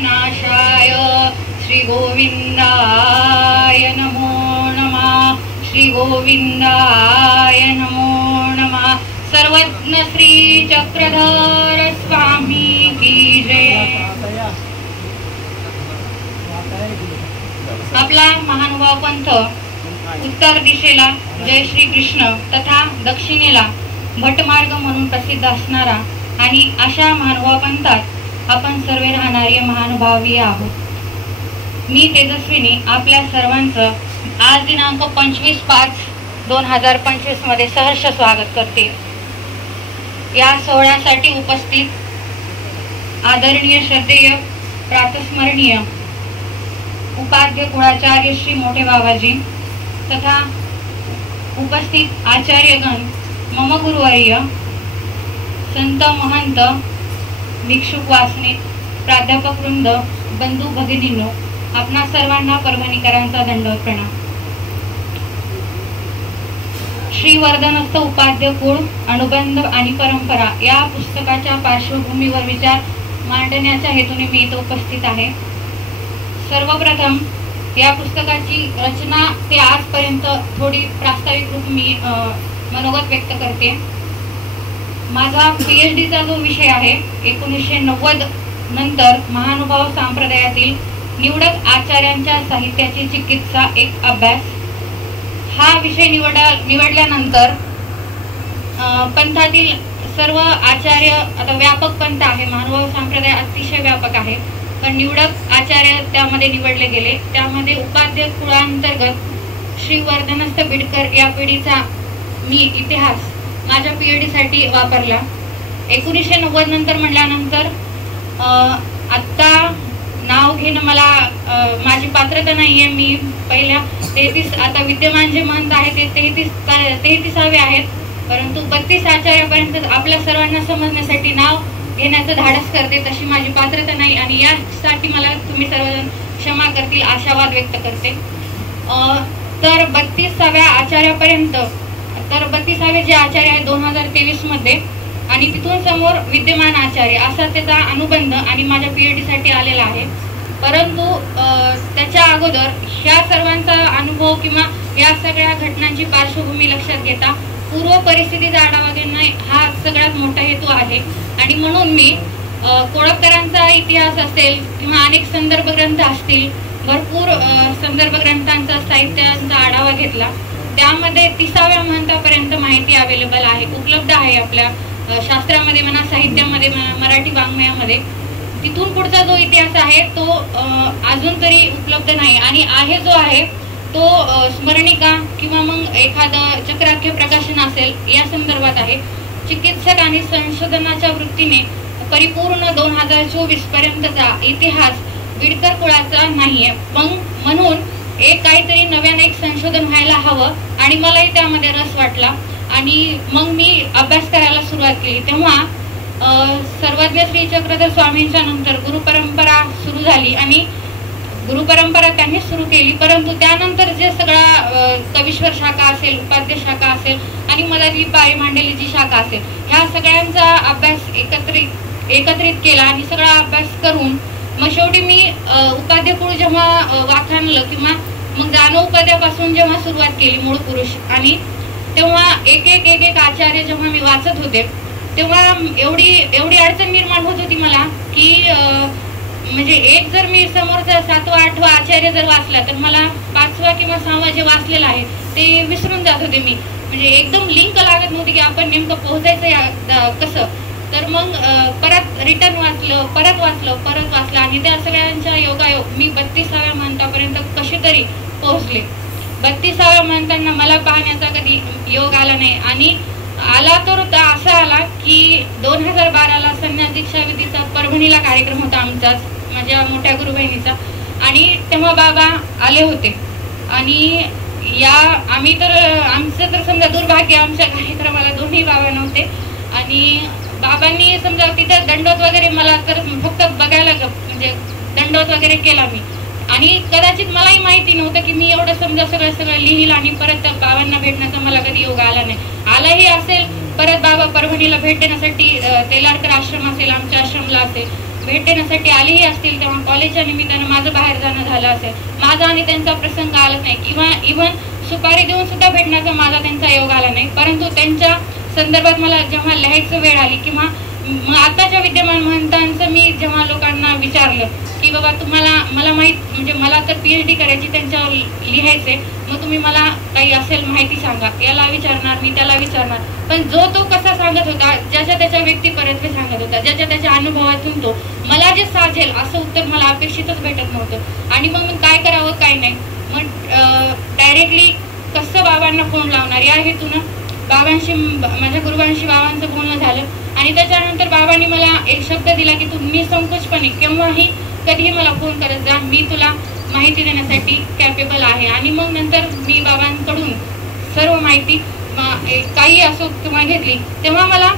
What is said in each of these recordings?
नाशाय श्री गोविंदाय नमो नमः श्री गोविंदाय नमो नमः। सर्वज्ञ श्री चक्रधर स्वामी की जय। आपला महानुभाव पंथ उत्तर दिशेला जय श्री कृष्ण तथा दक्षिणेला भटमार्ग म्हणून प्रसिद्ध असणारा आणि अशा महानुभाव पंथात आपण सर्व राहणारे महानुभावी आहोत। मी तेजस्विनी आपल्या सर्वांचं आज दिनांक 25/5/2025 मध्ये सहर्ष स्वागत करते। या सोहळ्यासाठी उपस्थित आदरणीय श्रद्धेय प्रातस्मरणीय उपाध्य कुळाचार्य श्री मोठे बाबाजी तथा उपस्थित आचार्यगण, मम गुरुवर्य, संत महंत, भिक्षुक वासनिक, प्राध्यापक वृंद, बंधू भगिनींनो, आपणा सर्वांना परभणीकरांचा दंडवत प्रणाम। श्री वर्धनस्थ उपाध्य कुळ अनुबंध आणि परंपरा या पुस्तकाच्या पार्श्वभूमीवर विचार मांडण्याच्या हेतूने मी इथे उपस्थित आहे। सर्वप्रथम या पुस्तकाची रचना ते आजपर्यंत थोडी प्रास्ताविक रूप मी मनोगत व्यक्त करते। माझा PhDचा जो विषय आहे 1990 नंतर महानुभाव संप्रदायातील निवडक आचार्यांच्या साहित्याची चिकित्सा एक अभ्यास। हा विषय निवडल्यानंतर पंथातील सर्व आचार्य, आता व्यापक पंथ आहे, महानुभाव संप्रदाय अतिशय व्यापक आहे, पण निवडक आचार्य त्यामध्ये निवडले गेले। त्यामध्ये उपाध्य कुळांतर्गत श्री वर्धनस्थ बिडकर या पिढीचा मी इतिहास माझ्या PhD साठी वापरला। 1990 नंतर म्हटल्यानंतर आत्ता नाव घेणं मला माझी पात्रता नाहीये। मी पहिल्या 33, आता विद्यमान जे महंत आहे ते 33वे आहेत, परंतु 32 आचार्यापर्यंत आपल्या सर्वांना समजण्यासाठी नाव घेण्याचं धाडस करते, तशी माझी पात्रता नाही आणि यासाठी मला तुम्ही सर्वजण क्षमा करतील आशावाद व्यक्त करते। तर 32व्या आचार्यापर्यंत, तर 32वे जे आचार्य आहे 2023 मध्ये आणि तिथून समोर विद्यमान आचार्य असा त्याचा अनुबंध आणि माझ्या PhD साठी आलेला आहे। परंतु त्याच्या अगोदर ह्या सर्वांचा अनुभव किंवा या सगळ्या घटनांची पार्श्वभूमी लक्षात घेता पूर्व परिस्थितीचा आढावा घेणं हा सगळ्यात मोठा हेतू आहे आणि म्हणून मी कोळपकरांचा इतिहास असेल किंवा अनेक संदर्भ ग्रंथ असतील, भरपूर संदर्भ ग्रंथांचा साहित्यांचा आढावा घेतला। त्यामध्ये 30व्या महंतापर्यंत माहिती अवेलेबल आहे, उपलब्ध आहे आपल्या शास्त्रामध्ये म्हणा, साहित्यामध्ये म्हणा, मराठी वाङ्मयामध्ये। तिथून पुढचा जो इतिहास आहे तो अजून तरी उपलब्ध नाही आणि आहे जो आहे तो स्मरणिका किंवा मग एखादं चक्राख्य प्रकाशन असेल या संदर्भात आहे। चिकित्सक आणि संशोधनाच्या वृत्तीने परिपूर्ण 2024 पर्यंतचा इतिहास बिडकर कुळाचा नाहीये, मग म्हणून एक काहीतरी नव्याने एक संशोधन व्हायला हवं आणि मलाही त्यामध्ये रस वाटला आणि मग मी अभ्यास करायला सुरुवात केली। तेव्हा सर्वज्ञ श्री चक्रधर स्वामींच्या नंतर गुरुपरंपरा सुरू झाली आणि गुरुपरंपरा त्यांनी सुरू केली, परंतु त्यानंतर जे सगळा कवीश्वर शाखा असेल, उपाध्य शाखा असेल आणि मधातली पाळी मांडलेली जी शाखा असेल, ह्या सगळ्यांचा अभ्यास एकत्रित केला आणि सगळा अभ्यास करून मग शेवटी मी उपाध्य कुळ जेव्हा वाखाणलं किंवा मग जानोपाध्यापासून जेव्हा सुरुवात केली मूळ पुरुष, आणि तेव्हा एक आचार्य जेव्हा मी वाचत होते तेव्हा एवढी अडचण निर्माण होत होती मला की म्हणजे एक जर मी समोरचा 7वा 8वा आचार्य जर वाचला तर मला 5वा किंवा 6वा जे वाचलेलं आहे ते विसरून जात होते मी, म्हणजे एकदम लिंक लागत नव्हती की आपण नेमकं पोहोचायचं कसं। तर मग परत रिटर्न वाचलं, परत वाचलं आणि त्या सगळ्यांच्या योगायोग मी 32व्या महंतापर्यंत कशी तरी पोहोचले। 32व्या महंतांना मला पाहण्याचा कधी योग आला नाही आणि आला तर असा आला की 2012ला संन्यास दीक्षा विधीचा परभणीला कार्यक्रम होता आमचाच, माझ्या मोठ्या गुरु बहिणीचा, आणि तेव्हा बाबा आले होते आणि आम्ही तर आमचं तर समजा दुर्भाग्य, आमच्या कार्यक्रमाला दोन्ही बाबा नव्हते आणि बाबांनी समजा तिथे दंडवत वगैरे मला तर फक्त बघायला म्हणजे दंडवत वगैरे केला मी आणि कदाचित मलाही माहिती नव्हतं की मी एवढं समजा सगळं लिहिलं आणि परत त्या बाबांना भेटण्याचा मला कधी योग आला नाही। आलाही असेल परत बाबा परभणीला भेट देण्यासाठी तेलारकर आश्रम असेल, आमच्या आश्रमला असेल, भेट देण्यासाठी आलेही असतील तेव्हा कॉलेजच्या निमित्तानं माझं बाहेर जाणं झालं असेल, माझा आणि त्यांचा प्रसंग आला नाही, किंवा इव्हन सुपारी देऊन सुद्धा भेटण्याचा माझा त्यांचा योग आला नाही. परंतु त्यांच्या संदर्भात मला जेव्हा लिहायचं वेळ आली, किंवा आताच्या विद्यमान महंतांचं मी जेव्हा लोकांना विचारलं की बाबा तुम्हाला, मला माहीत म्हणजे मला तर PhD करायची, त्यांच्यावर लिहायचे, मग तुम्ही मला काही असेल माहिती सांगा, याला विचारणार मी, त्याला विचारणार. पण जो तो कसा सांगत होता, ज्याच्या त्याच्या व्यक्तिपरत्वे सांगत होता, ज्याच्या त्याच्या अनुभवातून तो मला जे साजेल असं उत्तर मला अपेक्षितच भेटत नव्हतं. आणि मग मी काय करावं काय नाही, मग डायरेक्टली कसं बाबांना फोन लावणार या हेतून बाबांशी, माझ्या गुरुबांशी बाबांचं बोलणं झालं. आणि त्याच्यानंतर बाबांनी मला एक शब्द दिला की तू निसंकोचपणे केव्हाही कधीही मला फोन करत जा, मी तुला माहिती देण्यासाठी कॅपेबल आहे. आणि मग नंतर मी बाबांकडून सर्व माहिती काही असो किंवा घेतली. तेव्हा मला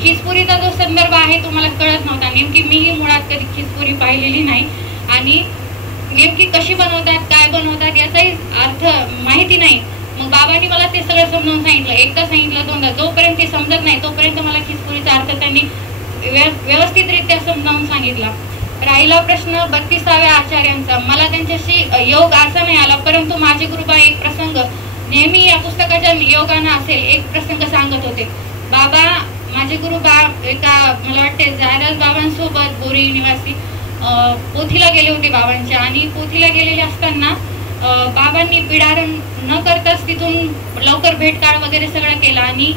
खिसपुरीचा जो संदर्भ आहे तो मला कळत नव्हता. नेमकी मीही मुळात कधी खिसपुरी पाहिलेली नाही आणि नेमकी कशी बनवतात, काय बनवतात याचाही अर्थ माहिती नाही. मग बाबांनी मला ते सगळं समजावून सांगितलं, एकदा सांगितलं, दोनदा. जोपर्यंत ते समजत नाही तोपर्यंत मला खिसपुरीचा अर्थ त्यांनी व्यवस्थितरित्या समजावून सांगितला. राहिला प्रश्न 32व्या आचार्यांचा, मला त्यांच्याशी योग असा नाही आला, परंतु माझे गुरुबा एक प्रसंग नेहमी या पुस्तकाच्या योगानं असेल एक प्रसंग सांगत होते. बाबा, माझे गुरुबा एका मला वाटते जायराज बाबांसोबत बोरी निवासी पोथीला गेले होते बाबांच्या. आणि पोथीला गेलेले असताना बाबांनी पिडारण न करताच तिथून लवकर भेटकाळ वगैरे सगळं केलं आणि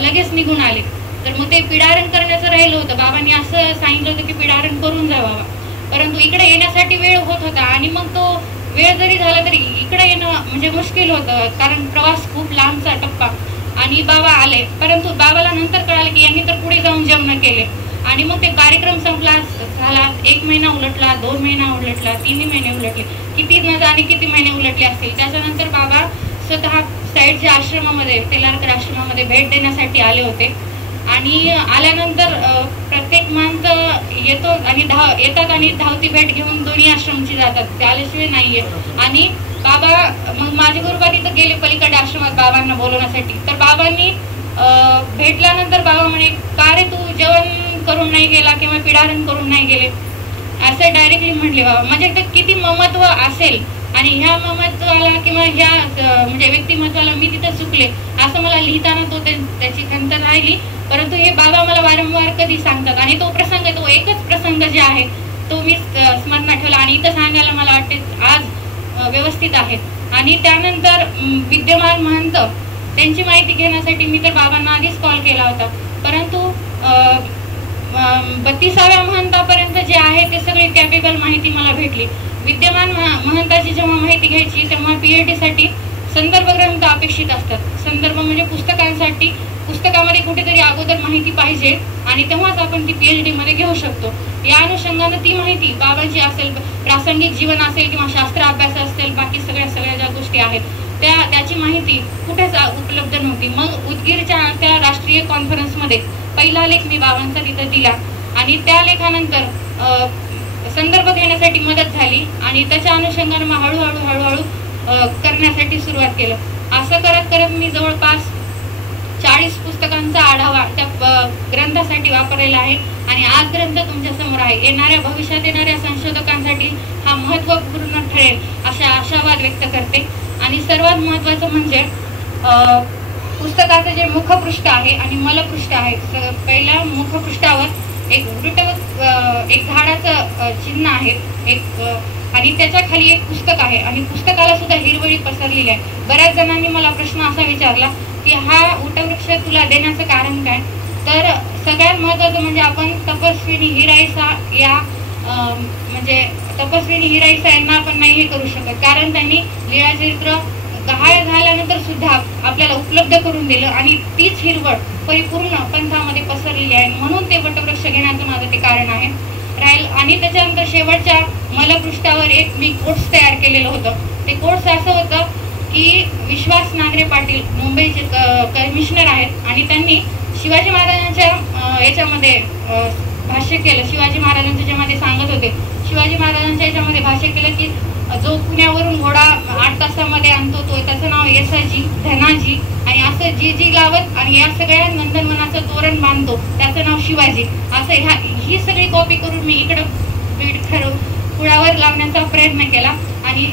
लगेच निघून आले. तर मग ते पिडारण करण्याचं राहिलं होतं. बाबांनी असं सांगितलं होतं की पिडारण करून जा बाबा, परंतु इकडे येण्यासाठी वेळ होत होता आणि मग तो वेळ जरी झाला तरी इकडे येणं म्हणजे मुश्किल होतं, कारण प्रवास खूप लांबचा टप्पा. आणि बाबा आले, परंतु बाबाला नंतर कळालं की यांनी तर पुढे जाऊन जेवण केले. आणि मग ते कार्यक्रम संपला, झाला 1 महिना उलटला, 2 महिना उलटला, 3 महिने उलटले, किती न जाणे किती महिने उलटले असतील. त्याच्यानंतर बाबा स्वतः साईडच्या आश्रमामध्ये, तेलारकर आश्रमामध्ये भेट देण्यासाठी आले होते. आणि आल्यानंतर प्रत्येक माणसं येतो आणि येतात आणि धावती भेट घेऊन दोन्ही आश्रमची जातात, ते आल्याशिवाय नाहीये. आणि बाबा, मग माझे गुरुबा तिथं गेले पलीकडे आश्रमात बाबांना बोलवण्यासाठी. तर बाबांनी भेटल्यानंतर बाबा म्हणे, का रे तू जेवण करून नाही गेला किंवा पिडारण करून नाही गेले, असं डायरेक्टली म्हणले बाबा. म्हणजे ते किती ममत्व असेल आणि ह्या ममत्वाला किंवा ह्या म्हणजे व्यक्तिमत्वाला मी तिथं चुकले असं मला लिहिताना तो त्याची खंत राहिली. परंतु हे बाबा मला वारंवार कधी सांगतात आणि तो प्रसंग, तो एकच प्रसंग जे आहे तो मी स्मरणात ठेवला आणि इथं सांगायला मला वाटते आज व्यवस्थित आहे. आणि त्यानंतर विद्यमान महंत त्यांची माहिती घेण्यासाठी मी तर बाबांना आधीच कॉल केला होता, परंतु 32व्या महंतापर्यंत जे आहे ते सगळी कॅपेबल माहिती मला भेटली. विद्यमान महंताची जेव्हा माहिती घ्यायची तेव्हा PhD साठी संदर्भ ग्रंथ अपेक्षित असतात. संदर्भ म्हणजे पुस्तकांसाठी, पुस्तकामध्ये कुठेतरी अगोदर माहिती पाहिजे आणि तेव्हाच आपण ती PhD मध्ये घेऊ शकतो. या अनुषंगाने ती माहिती बाबांची असेल, प्रासंगिक जीवन असेल किंवा शास्त्र अभ्यास असेल, बाकी सगळ्या ज्या गोष्टी आहेत त्याची माहिती कुठेच उपलब्ध नव्हती. मग उदगीरच्या त्या राष्ट्रीय कॉन्फरन्समध्ये पहिला लेख मी बाबांचा तिथं दिला आणि त्या लेखानंतर संदर्भ घेण्यासाठी मदत झाली आणि त्याच्या अनुषंगाने मग हळूहळू करण्यासाठी सुरुवात केलं. असं करत करत मी जवळपास 40 पुस्तकांचा आढावा त्या ग्रंथासाठी वापरलेला आहे आणि आज ग्रंथ तुमच्या समोर आहे. भविष्यात येणाऱ्या संशोधकांसाठी हा महत्त्वपूर्ण ठरेल अशा आशावाद व्यक्त करते. आणि सर्वात महत्त्वाचं म्हणजे पुस्तकाचं जे मुखपृष्ठ आहे आणि मलपृष्ठ आहे, पहिल्या मुखपृष्ठावर एक झाडाचं चिन्ह आहे आणि त्याच्या खाली एक पुस्तक आहे आणि पुस्तकाला सुद्धा हिरवळी पसरलेली आहे. बऱ्याच जणांनी मला प्रश्न असा विचारला की हा वटवृक्ष तुला देण्याचं कारण काय. तर सगळ्यात महत्त्वाचं म्हणजे आपण तपस्विनी हिराईसा या म्हणजे तपस्विनी हिराईसा यांना आपण नाही हे करू शकत, कारण त्यांनी लीळाचरित्र गहाळ झाल्यानंतर सुद्धा आपल्याला उपलब्ध करून दिलं आणि तीच हिरवळ परिपूर्ण पंथामध्ये पसरलेली आहे, म्हणून ते वटवृक्ष घेण्याचं माझं ते कारण आहे. आणि त्याच्यानंतर शेवटच्या मलपृष्ठावर एक मी कोट्स तयार केलेलं होतं. ते कोट्स असं होतं की विश्वास नांगरे पाटील मुंबईचे कमिशनर आहेत आणि त्यांनी शिवाजी महाराजांच्या याच्यामध्ये भाष्य केलं. शिवाजी महाराजांच्या ज्यामध्ये सांगत होते, शिवाजी महाराजांच्या याच्यामध्ये भाष्य केलं की जो पुण्यावरून घोडा 8 तासामध्ये आणतो तो, त्याचं नाव येसाजी, धनाजी, आणि असं जी लावत आणि या सगळ्या नंदनवनाचं तोरण बांधतो त्याचं नाव शिवाजी. असं ही सगळी कॉपी करून मी इकडं बीड कुळावर लावण्याचा प्रयत्न केला. आणि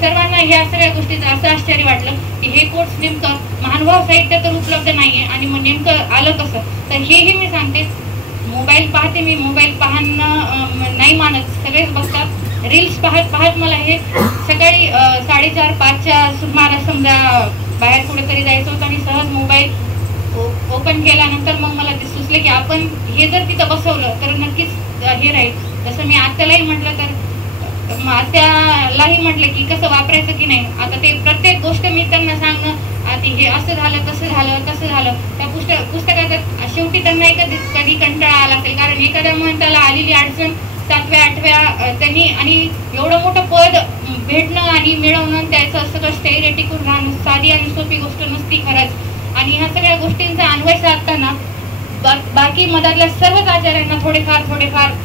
सर्वांना ह्या सगळ्या गोष्टीचं असं आश्चर्य वाटलं की हे कोट्स नेमकं महानुभाव साहित्य तर उपलब्ध नाहीये आणि मग नेमकं आलं कसं. तर हेही मी सांगते, मोबाईल पाहते मी, मोबाईल पाहणं नाही मानत, सगळेच बघतात. रील्स पाहत मला हे सकाळी 4:30-5च्या सुमारास समजा बाहेर कुठेतरी जायचं होतं आणि सहज मोबाईल ओपन केल्यानंतर मग मला ते सुचले की आपण हे जर तिथं बसवलं तर नक्कीच हे राहील. जसं मी आत्यालाही म्हटलं, तर आत्यालाही म्हटलं की कसं वापरायचं की नाही. आता ते प्रत्येक गोष्ट मी त्यांना सांगणं, आधी हे असं झालं, तसं झालं. त्या पुस्तकाचा शेवटी त्यांना कधी कंटाळा आला असेल, कारण एखाद्या माणसाला आलेली अडचण 7व्या-8व्या त्यांनी, आणि एवढं मोठं पद भेटणं आणि मिळवणं, त्याचं सगळं स्थैर्य टिकून राहणं साधी आणि सोपी गोष्ट नसती खरंच. आणि ह्या सगळ्या गोष्टींचा अन्वय साधताना बाकी मधातल्या सर्वच आचार्यांना थोडेफार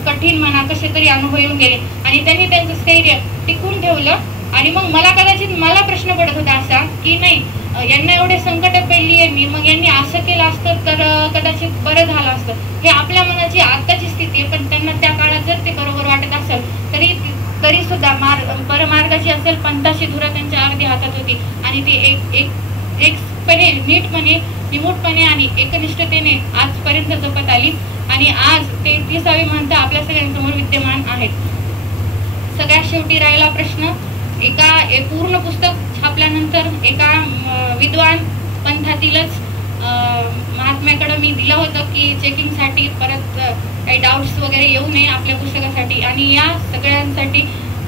कठीण म्हणा कसे तरी अनुभव येऊन गेले आणि त्यांनी त्यांचं स्थैर्य टिकून ठेवलं. आणि मग मला प्रश्न पडत होता असा की नाही, यांना एवढे संकट पेलली आहे मी, मग यांनी असं केलं असतं तर कदाचित बरं झालं असतं. हे आपल्या मनाची आत्ताची स्थिती आहे, पण त्यांना त्या काळात जर ते बरोबर वाटत असेल तरी सुद्धा परमार्गाची असेल पंथाची धुरा त्यांच्या अगदी हातात होती. आणि ती एकपणे नीटपणे निमूटपणे आणि एकनिष्ठतेने आजपर्यंत जपत आली. आणि आज 33वी महंत आपल्या सगळ्यांसमोर विद्यमान आहेत. सगळ्यात शेवटी राहिला प्रश्न, पूर्ण पुस्तक छापल्यानंतर एका विद्वान पंथातीलच महात्म्याकडे मी दिलं होतं की चेकिंगसाठी परत काही डाऊट्स वगैरे येऊ नये आपल्या पुस्तकासाठी. आणि या सगळ्यांसाठी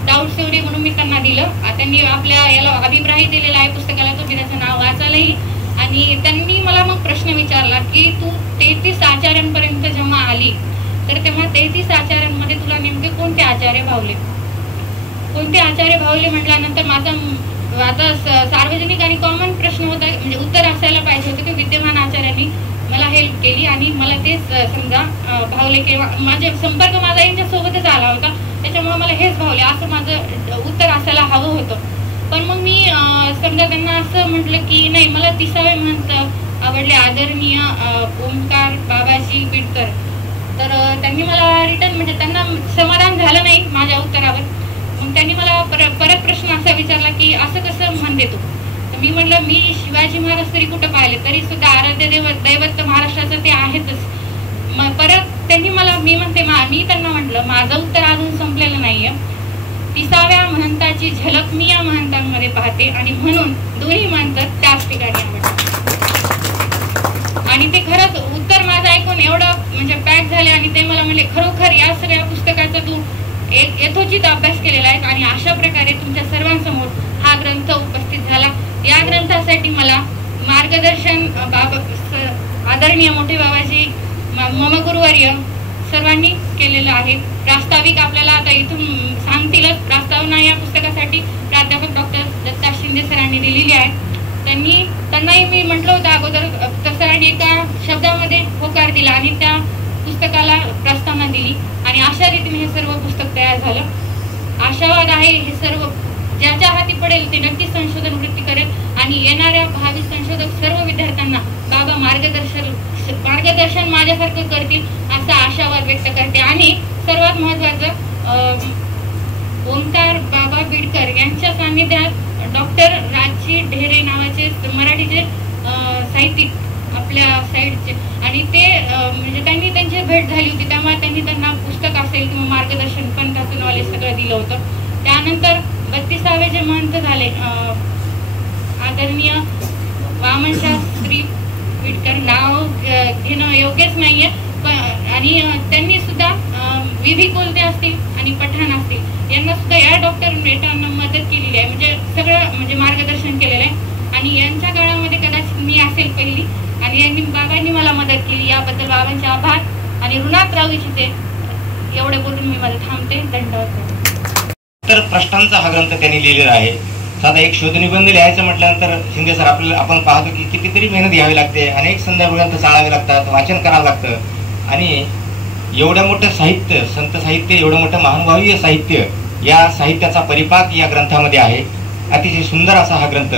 डाऊट्स येऊ नये म्हणून मी त्यांना दिलं. त्यांनी आपल्या याला अभिप्राय दिलेला आहे पुस्तकाला, तुम्ही त्याचं नाव वाचायलाही. आणि त्यांनी मला मग प्रश्न विचारला की तू 33 आचार्यांपर्यंत जेव्हा आली तर तेव्हा 33 आचार्यांमध्ये तुला नेमके कोणते आचार्य भावले म्हटल्यानंतर माझा आता सार्वजनिक आणि कॉमन प्रश्न होता, म्हणजे उत्तर असायला पाहिजे होतं की विद्यमान आचार्यांनी मला हेल्प केली आणि मला तेच समजा भावले, किंवा माझे संपर्क माझा यांच्यासोबतच आला होता त्याच्यामुळे मला हेच भावले असं माझं उत्तर असायला हवं होतं. पण मग मी समजा त्यांना असं म्हटलं की नाही, मला 30वे महंत आवडले, आदरणीय ओंकार बाबाजी बिडकर. तर त्यांनी मला रिटर्न, म्हणजे त्यांना समाधान झालं नाही माझ्या उत्तरावर. मग त्यांनी मला परत प्रश्न असा विचारला की असं कसं म्हणते तू. तर मी म्हटलं मी शिवाजी महाराज तरी कुठं पाहिले, तरी सुद्धा आराध्य दैवत महाराष्ट्राचं ते आहेतच. मग परत त्यांनी मला मी त्यांना म्हटलं माझं उत्तर अजून संपलेलं नाहीये. 30व्या महंताची झलक मी या महंतांमध्ये पाहते आणि म्हणून दोन्ही महंत त्याच ठिकाणी आवडतात. आणि ते खरंच उत्तर माझं ऐकून एवढं म्हणजे पॅक झाले आणि ते मला म्हणले खरोखर या सगळ्या पुस्तकाचा तू एक यथोचित अभ्यास केलेला आहे आणि अशा प्रकारे तुमच्या सर्वांसमोर हा ग्रंथ उपस्थित झाला. या ग्रंथासाठी मला मार्गदर्शन आदरणीय मोठे बाबाजी मम गुरुवर्य सर्वांनी केलेलं आहे. प्रास्ताविक आपल्याला आता इथून सांगतीलच. प्रस्तावना या पुस्तकासाठी प्राध्यापक डॉक्टर दत्ता शिंदे सरांनी दिलेली आहे. त्यांनाही मी म्हटलं होतं अगोदर, सरांनी एका शब्दामध्ये होकार दिला आणि त्या पुस्तकाला प्रस्तावना दिली आणि अशा रीतीने हे सर्व पुस्तक तयार झालं. आशावाद आहे हे सर्व ज्याच्या हाती पडेल ते नक्कीच संशोधन वृत्ती करेल आणि येणाऱ्या भावी संशोधक सर्व विद्यार्थ्यांना बाबा मार्गदर्शन माझ्यासारखं करतील असा आशावाद व्यक्त करते. आणि सर्वात महत्वाचं ओंकार बाबा बिडकर यांच्या सान्निध्यात डॉक्टर राजी ढेरे नावाचे मराठीचे साहित्यिक आपल्या साईडचे, आणि ते म्हणजे त्यांनी त्यांची भेट झाली होती त्यामुळे त्यांना पुस्तक असेल किंवा मार्गदर्शन पंथाचं नॉलेज सगळं दिलं होतं. त्यानंतर 32वे जे महंत झाले आदरणीय वामनशास्त्री बिडकर, नाव घेणं योग्यच नाहीये, आणि त्यांनी सुद्धा विभी कोलते असतील आणि पठाण असतील यांना सुद्धा या डॉक्टर मेटांना मदत केलेली आहे, म्हणजे सगळं म्हणजे मार्गदर्शन केलेलं आहे. आणि यांच्या काळामध्ये कदाचित मी असेल पहिली आणि बाबांनी मला मदत केली, याबद्दल बाबांचे आभार आणि ऋणात राहू इच्छिते. एवढे बोलून मी माझं थांबते. धन्यवाद. तर प्रश्नांचा हा ग्रंथ त्यांनी लिहिलेला आहे. साधा एक शोधनिबंध लिहायचं म्हटल्यानंतर शिंदे सर आपण पाहतो की कितीतरी मेहनत घ्यावी लागते, अनेक संदर्भ ग्रंथ चाळावे लागतात, वाचन करावं लागतं आणि एवढं मोठं साहित्य, संत साहित्य, एवढं मोठं महानुभावीय साहित्य या साहित्याचा परिपाक या ग्रंथामध्ये आहे. अतिशय सुंदर असा हा ग्रंथ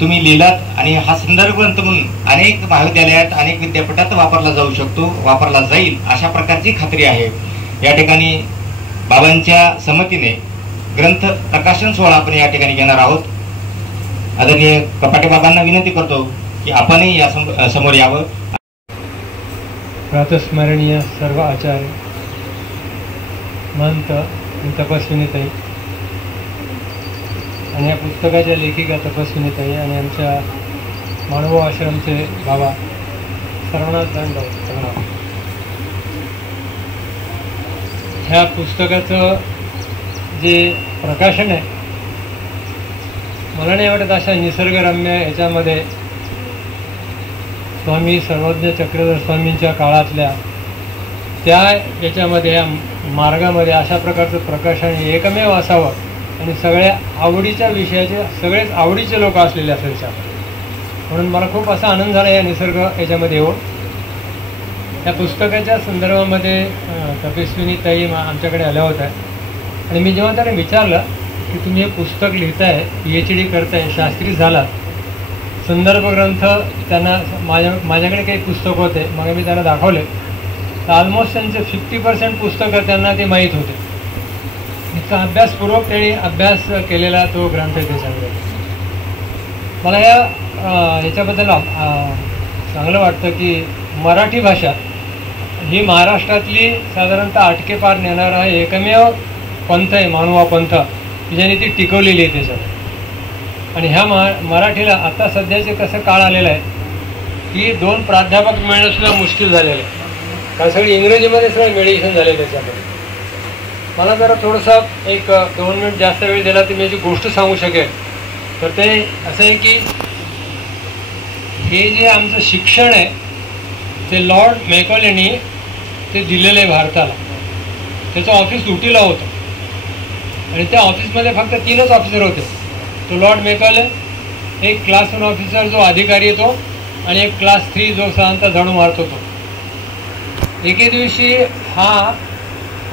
तुम्ही लिहिलात आणि हा संदर्भ ग्रंथ म्हणून अनेक महाविद्यालयात अनेक विद्यापीठात वापरला जाऊ शकतो, वापरला जाईल अशा प्रकारची खात्री आहे. या ठिकाणी बाबांच्या संमतीने ग्रंथ प्रकाशन सोहळा आपण या ठिकाणी घेणार आहोत. आदरणीय कपाटे बाबांना विनंती करतो की आपणही या समोर यावं. प्रातस्मरणीय सर्व आचार्य, महंत तपस्विनीताई आणि या पुस्तकाच्या लेखिका तपस्विनीताई आणि आमच्या मानव आश्रमचे बाबा सर्वांना दंड. ह्या पुस्तकाचं जे प्रकाशन आहे मला नाही वाटत अशा निसर्गरम्य ह्याच्यामध्ये स्वामी सर्वज्ञ चक्रधर स्वामींच्या काळातल्या त्या याच्यामध्ये या मार्गामध्ये अशा प्रकारचं प्रकाशन एकमेव असावं आणि सगळ्या आवडीच्या विषयाचे सगळेच आवडीचे लोक असलेले असेल त्यामध्ये. म्हणून मला खूप असा आनंद झाला या निसर्ग याच्यामध्ये येऊन. या पुस्तकाच्या संदर्भामध्ये तपस्विनीताई आमच्याकडे आल्या होत्या आणि मी जेव्हा त्यांना विचारलं की तुम्ही हे पुस्तक लिहिताय, PhD करताय, शास्त्री झाला, संदर्भ ग्रंथ त्यांना माझ्याकडे काही पुस्तक होते, मग मी त्यांना दाखवले तर ऑलमोस्ट त्यांचे 50% पुस्तकं त्यांना ते माहीत होते. इतका अभ्यासपूर्वक त्यांनी अभ्यास केलेला तो ग्रंथ आहे त्याच्यामध्ये. मला याच्याबद्दल चांगलं वाटतं की मराठी भाषा ही महाराष्ट्रातली साधारणतः आटके पार नेणारा एकमेव पंथ आहे, मानवा पंथ, की ज्याने ती टिकवलेली आहे त्याच्यात. आणि ह्या मराठीला आता सध्याचे कसं काळ आलेला आहे की 2 प्राध्यापक मिळणं सुद्धा मुश्किल झालेलं आहे, कारण सगळी इंग्रजीमध्ये सगळं मेडिटेशन झाले त्याच्यामध्ये. मला जरा थोडंसं एक 2 मिनिट जास्त वेळ दिला तर मी याची गोष्ट सांगू शकेल. तर ते असं आहे की हे जे आमचं शिक्षण आहे ते लॉर्ड मॅकॉलेनी ते दिलेलं आहे भारताला. त्याचं ऑफिस उटीला होतं आणि त्या ऑफिसमध्ये फक्त 3च ऑफिसर होते. तो लॉर्ड मॅकॉले, एक क्लास 1 ऑफिसर जो अधिकारी येतो आणि एक क्लास 3 जो साधारणतः जणू मारतो तो. एके दिवशी हा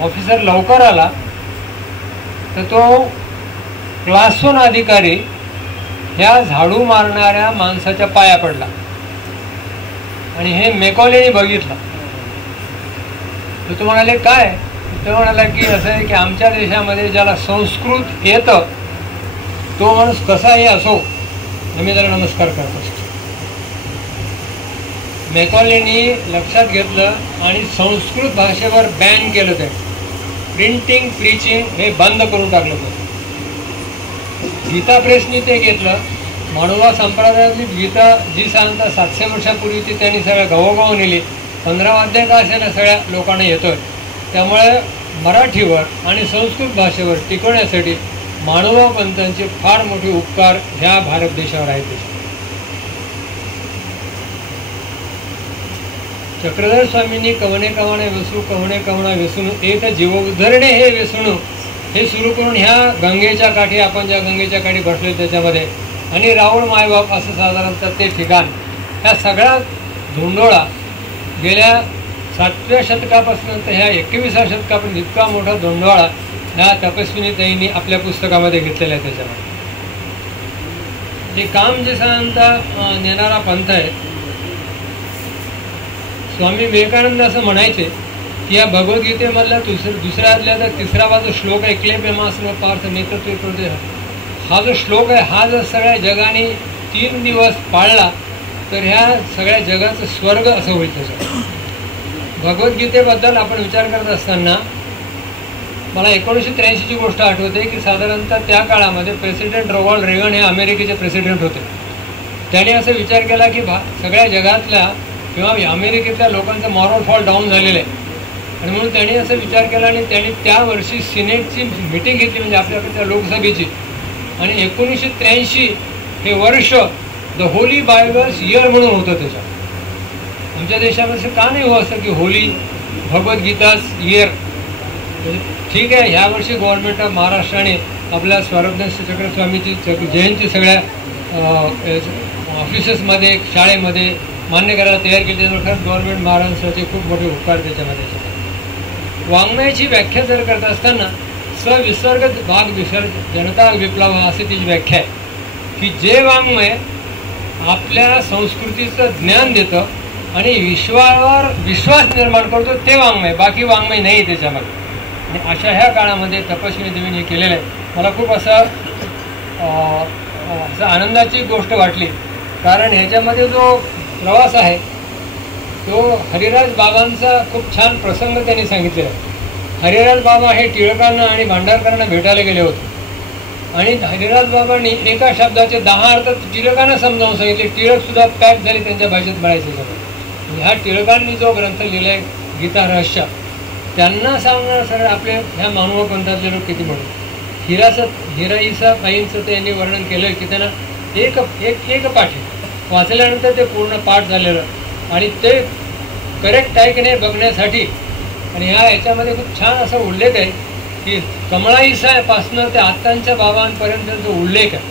ऑफिसर लवकर आला तर तो क्लास 1 अधिकारी ह्या झाडू मारणाऱ्या माणसाच्या पाया पडला आणि हे मॅकॉलेनी बघितलं. तर तो म्हणाले काय? तो म्हणाला की असं आहे की आमच्या देशामध्ये ज्याला संस्कृत येतं तो माणूस कसाही असो मी त्याला नमस्कार करत असतो. मॅकॉलेनी लक्षात घेतलं आणि संस्कृत भाषेवर बॅन केलं. ते प्रिंटिंग प्रीचिंग हे बंद करून टाकलं. ते गीता प्रेसनी ते घेतलं. मानवा संप्रदायातली गीता जी साधारणतः 700 वर्षापूर्वी ती त्यांनी सगळ्या गावोगाव नेली. 15 अध्याय का असेना सगळ्या लोकांना येतोय. त्यामुळे मराठीवर आणि संस्कृत भाषेवर टिकवण्यासाठी मानवा पंथांचे फार मोठे उपकार ह्या भारत देशावर आहेत. चक्रधर स्वामींनी कवणे कवणे वेसू कवणे कवणा वेसून एक जीव उद्धरणे हे वेसणू हे सुरू करून ह्या गंगेच्या काठी आपण ज्या गंगेच्या काठी बसले त्याच्यामध्ये आणि राऊळ मायबाप असं साधारणतः ते ठिकाण ह्या सगळ्या धोंडोळा गेल्या 7व्या शतकापासून तर ह्या 21व्या शतकापर्यंत इतका मोठा धोंडोळा ह्या तपस्विनीताईंनी आपल्या पुस्तकामध्ये घेतलेला आहे. त्याच्यामध्ये हे काम जे साधारणतः नेणारा पंथ आहे. स्वामी विवेकानंद असं म्हणायचे की या भगवद्गीतेमधला दुसऱ्यातल्या तर 3रा श्लोक आहे क्ले प्रेमासन पार्थ नेतृत्व. हा जो श्लोक आहे हा जर सगळ्या जगाने 3 दिवस पाळला तर ह्या सगळ्या जगाचं स्वर्ग असं होईल. त्याचं भगवद्गीतेबद्दल आपण विचार करत असताना मला 1983ची गोष्ट आठवते की साधारणतः त्या काळामध्ये प्रेसिडेंट रोनाल्ड रेगन हे अमेरिकेचे प्रेसिडेंट होते. त्याने असं विचार केला की सगळ्या जगातल्या किंवा अमेरिकेतल्या लोकांचं मॉरल फॉल डाऊन झालेलं आहे आणि म्हणून त्यांनी असं विचार केला आणि त्यांनी त्या वर्षी सिनेटची मीटिंग घेतली म्हणजे आपल्याकडच्या लोकसभेची. आणि 1983 हे वर्ष द होली बायबल्स इयर म्हणून होतं. त्याच्यात आमच्या देशामध्ये का नाही हो असं की होली भगवद्गीताच इयर. ठीक आहे, ह्या वर्षी गव्हर्नमेंट ऑफ महाराष्ट्राने आपल्या स्वरज्ञ चक्रधर स्वामीची जयंती सगळ्या ऑफिसेसमध्ये शाळेमध्ये मान्य करायला तयार केली. खरंच गव्हर्नमेंट महाराष्ट्राचे खूप मोठे उपकार त्याच्यामध्ये. वाङ्मयाची व्याख्या जर करत असताना सविसर्ग भाग विसर्ग जनता विप्लव अशी तिची व्याख्या आहे, की जे वाङ्मय आपल्या संस्कृतीचं ज्ञान देतं आणि विश्वावर विश्वास निर्माण करतो ते वाङ्मय, बाकी वाङ्मय नाही त्याच्यामध्ये. आणि अशा ह्या काळामध्ये तपस्विनी देवीने केलेलं आहे. मला खूप असं आनंदाची गोष्ट वाटली, कारण ह्याच्यामध्ये जो प्रवास आहे तो हरिराज बाबांचा खूप छान प्रसंग त्यांनी सांगितलेला आहे. हरिराज बाबा हे टिळकांना आणि भांडारकरांना भेटायला गेले होते आणि हरिराज बाबांनी एका शब्दाचे 10 अर्थ टिळकांना समजावून सांगितले. टिळकसुद्धा पॅक झाले त्यांच्या भाषेत म्हणायचे. ह्या टिळकांनी जो ग्रंथ लिहिला आहे गीता रहस्य, त्यांना सांगणार सगळं आपले ह्या मानव पंथातले लोक किती म्हणून हिराईसा ताईंचं त्यांनी वर्णन केलं की त्यांना एक पाठ वाचल्यानंतर ते पूर्ण पाठ झालेलं आणि ते करेक्ट आहे की नाही बघण्यासाठी. आणि ह्याच्यामध्ये खूप छान असा उल्लेख आहे की कमळाईसापासनं ते आत्तांच्या बाबांपर्यंतचा उल्लेख आहे,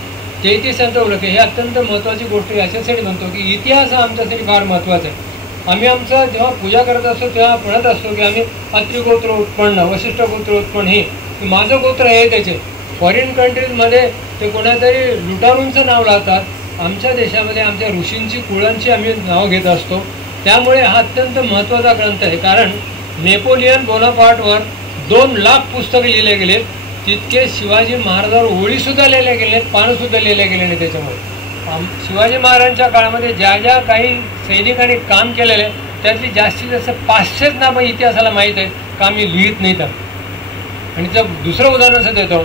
33 उल्लेख आहे. हे अत्यंत महत्त्वाची गोष्ट याच्यासाठी म्हणतो की इतिहास हा आमच्यासाठी फार महत्त्वाचा आहे. आम्ही आमचं जेव्हा पूजा करत असतो तेव्हा म्हणत असतो की आम्ही अत्रिगोत्र उत्पन्न, वशिष्ठ गोत्र उत्पन्न, हे माझं गोत्र आहे. त्याचे फॉरेन कंट्रीजमध्ये ते कोणातरी लुटारूंचं नाव लावतात. आमच्या देशामध्ये आमच्या ऋषींची कुळांची आम्ही नाव घेत असतो. त्यामुळे हा अत्यंत महत्त्वाचा ग्रंथ आहे, कारण नेपोलियन बोनापार्टवर 2 लाख पुस्तकं लिहिले गेले, तितके शिवाजी महाराजांवर ओळीसुद्धा लिहिल्या गेले, पानंसुद्धा लिहिले गेले नाही. त्याच्यामुळे शिवाजी महाराजांच्या काळामध्ये ज्या ज्या काही सैनिकांनी काम केलेलं आहे त्यातली जास्तीत जास्त 500च नावं इतिहासाला माहीत आहेत का मी लिहित नाही तर. आणि जर दुसरं उदाहरण असं देतो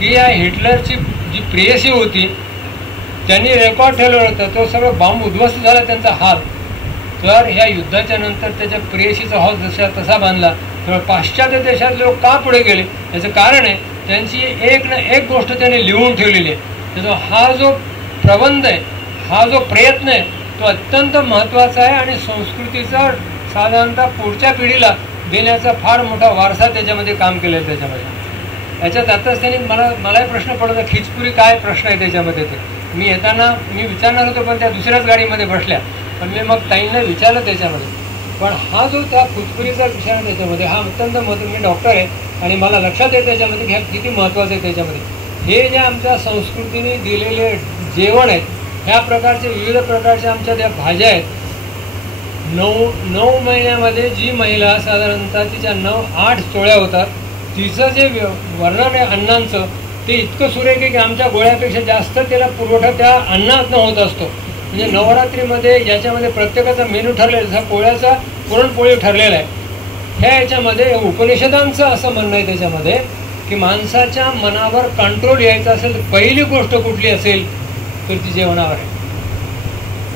की या हिटलरची जी प्रेयसी होती त्यांनी रेकॉर्ड ठेवलं होतं, तो सगळं बॉम्ब उद्ध्वस्त झाला त्यांचा हाल. तर ह्या युद्धाच्या नंतर त्याच्या प्रेयसीचा हॉल जसा तसा बांधला. तर पाश्चात्य देशात लोक का पुढे गेले याचं कारण आहे त्यांची एक ना एक गोष्ट त्यांनी लिहून ठेवलेली आहे. त्याचा हा जो प्रबंध आहे, हा जो प्रयत्न आहे तो अत्यंत महत्त्वाचा आहे आणि संस्कृतीचा साधारणतः पुढच्या पिढीला देण्याचा फार मोठा वारसा त्याच्यामध्ये काम केलं आहे. त्याच्यामध्ये याच्यात आताच त्यांनी मलाही प्रश्न पडला खिचपुरी काय प्रश्न आहे त्याच्यामध्ये. ते मी येताना मी विचारणार होतो पण त्या दुसऱ्याच गाडीमध्ये बसल्या, पण मी मग ताईंना विचारलं त्याच्यामध्ये. पण हा जो त्या खुचपुरीचा विषय आहे त्याच्यामध्ये हा अत्यंत महत्त्व. मी डॉक्टर आहे आणि मला लक्षात आहे त्याच्यामध्ये ह्या किती महत्त्वाचं आहे. त्याच्यामध्ये हे जे आमच्या संस्कृतीने दिलेले जेवण आहेत, ह्या प्रकारचे विविध प्रकारच्या आमच्या त्या भाज्या आहेत. 9 महिन्यामध्ये जी महिला साधारणतः तिच्या 9-8 चोळ्या होतात, तिचं जे वर्णन आहे अन्नांचं ते इतकं सुरेख आहे की आमच्या गोळ्यापेक्षा जास्त त्याला पुरवठा त्या अन्नातनं होत असतो. म्हणजे नवरात्रीमध्ये याच्यामध्ये प्रत्येकाचा मेनू ठरलेला, जसा पोळ्याचा पुरणपोळी ठरलेला आहे. ह्या याच्यामध्ये उपनिषदांचं असं म्हणणं आहे त्याच्यामध्ये की माणसाच्या मनावर कंट्रोल यायचा असेल तर पहिली गोष्ट कुठली असेल तर ती जेवणावर आहे.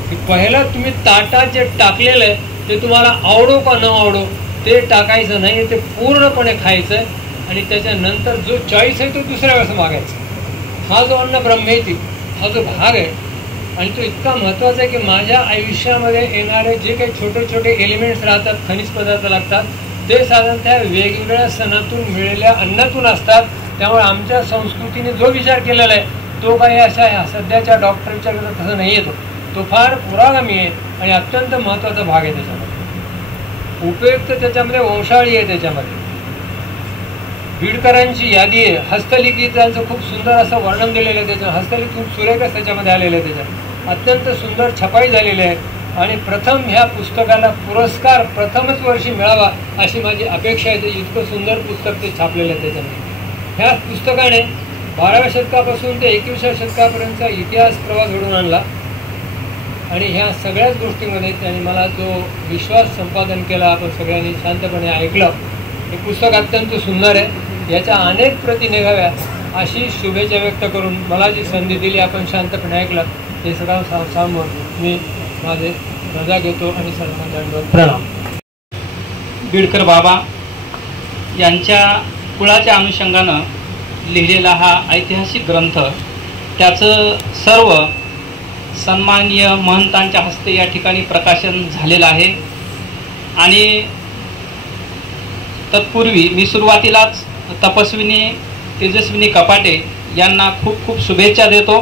की पहिला तुम्ही ताटात जे टाकलेलं आहे ते तुम्हाला आवडो का न आवडो ते टाकायचं नाही, ते पूर्णपणे खायचं आहे आणि त्याच्यानंतर जो चॉईस आहे तो दुसऱ्या वेळेस मागायचा. हा जो अन्न ब्रह्मेती हा जो भाग आहे आणि तो इतका महत्त्वाचा आहे की माझ्या आयुष्यामध्ये येणारे जे काही छोटे छोटे एलिमेंट्स राहतात, खनिज पदार्थ लागतात, ते साधारणतः वेगवेगळ्या सणातून मिळालेल्या अन्नातून असतात. त्यामुळे आमच्या संस्कृतीने जो विचार केलेला आहे तो काही अशा सध्याच्या डॉक्टरच्या तसं नाही येतो. तो फार पुरागामी आहे आणि अत्यंत महत्त्वाचा भाग आहे. त्याच्यामध्ये उपयुक्त त्याच्यामध्ये वंशावळी आहे. त्याच्यामध्ये बीडकरांची यादी आहे, हस्तलिखित त्यांचं खूप सुंदर असं वर्णन दिलेलं आहे. त्याच्या हस्तलिखित खूप सुरेख त्याच्यामध्ये आलेलं आहे. त्याच्यात अत्यंत सुंदर छपाई झालेली आहे आणि प्रथम ह्या पुस्तकाला पुरस्कार प्रथमच वर्षी मिळावा अशी माझी अपेक्षा आहे. ते इतकं सुंदर पुस्तक ते छापलेलं आहे. त्याच्यामध्ये ह्या पुस्तकाने 12व्या शतकापासून ते 21व्या शतकापर्यंतचा इतिहास प्रवास घडवून आणला आणि ह्या सगळ्याच गोष्टींमध्ये त्यांनी मला जो विश्वास संपादन केला, आपण सगळ्यांनी शांतपणे ऐकलं. हे पुस्तक अत्यंत सुंदर आहे. याच्या अनेक प्रती निघाव्या अशी शुभेच्छा व्यक्त करून मला जी संधी दिली आपण शांतपणे ऐकलं ते सगळं सांगून मी माझे रजा घेतो आणि सर्वांना दंडवत प्रणाम. बीडकर बाबा यांच्या कुळाच्या अनुषंगानं लिहिलेला हा ऐतिहासिक ग्रंथ, त्याचं सर्व सन्माननीय महंतांच्या हस्ते या ठिकाणी प्रकाशन झालेलं आहे. आणि तत्पूर्वी मी सुरुवातीलाच तपस्विनी तेजस्विनी कपाटे यांना खूप खूप शुभेच्छा देतो.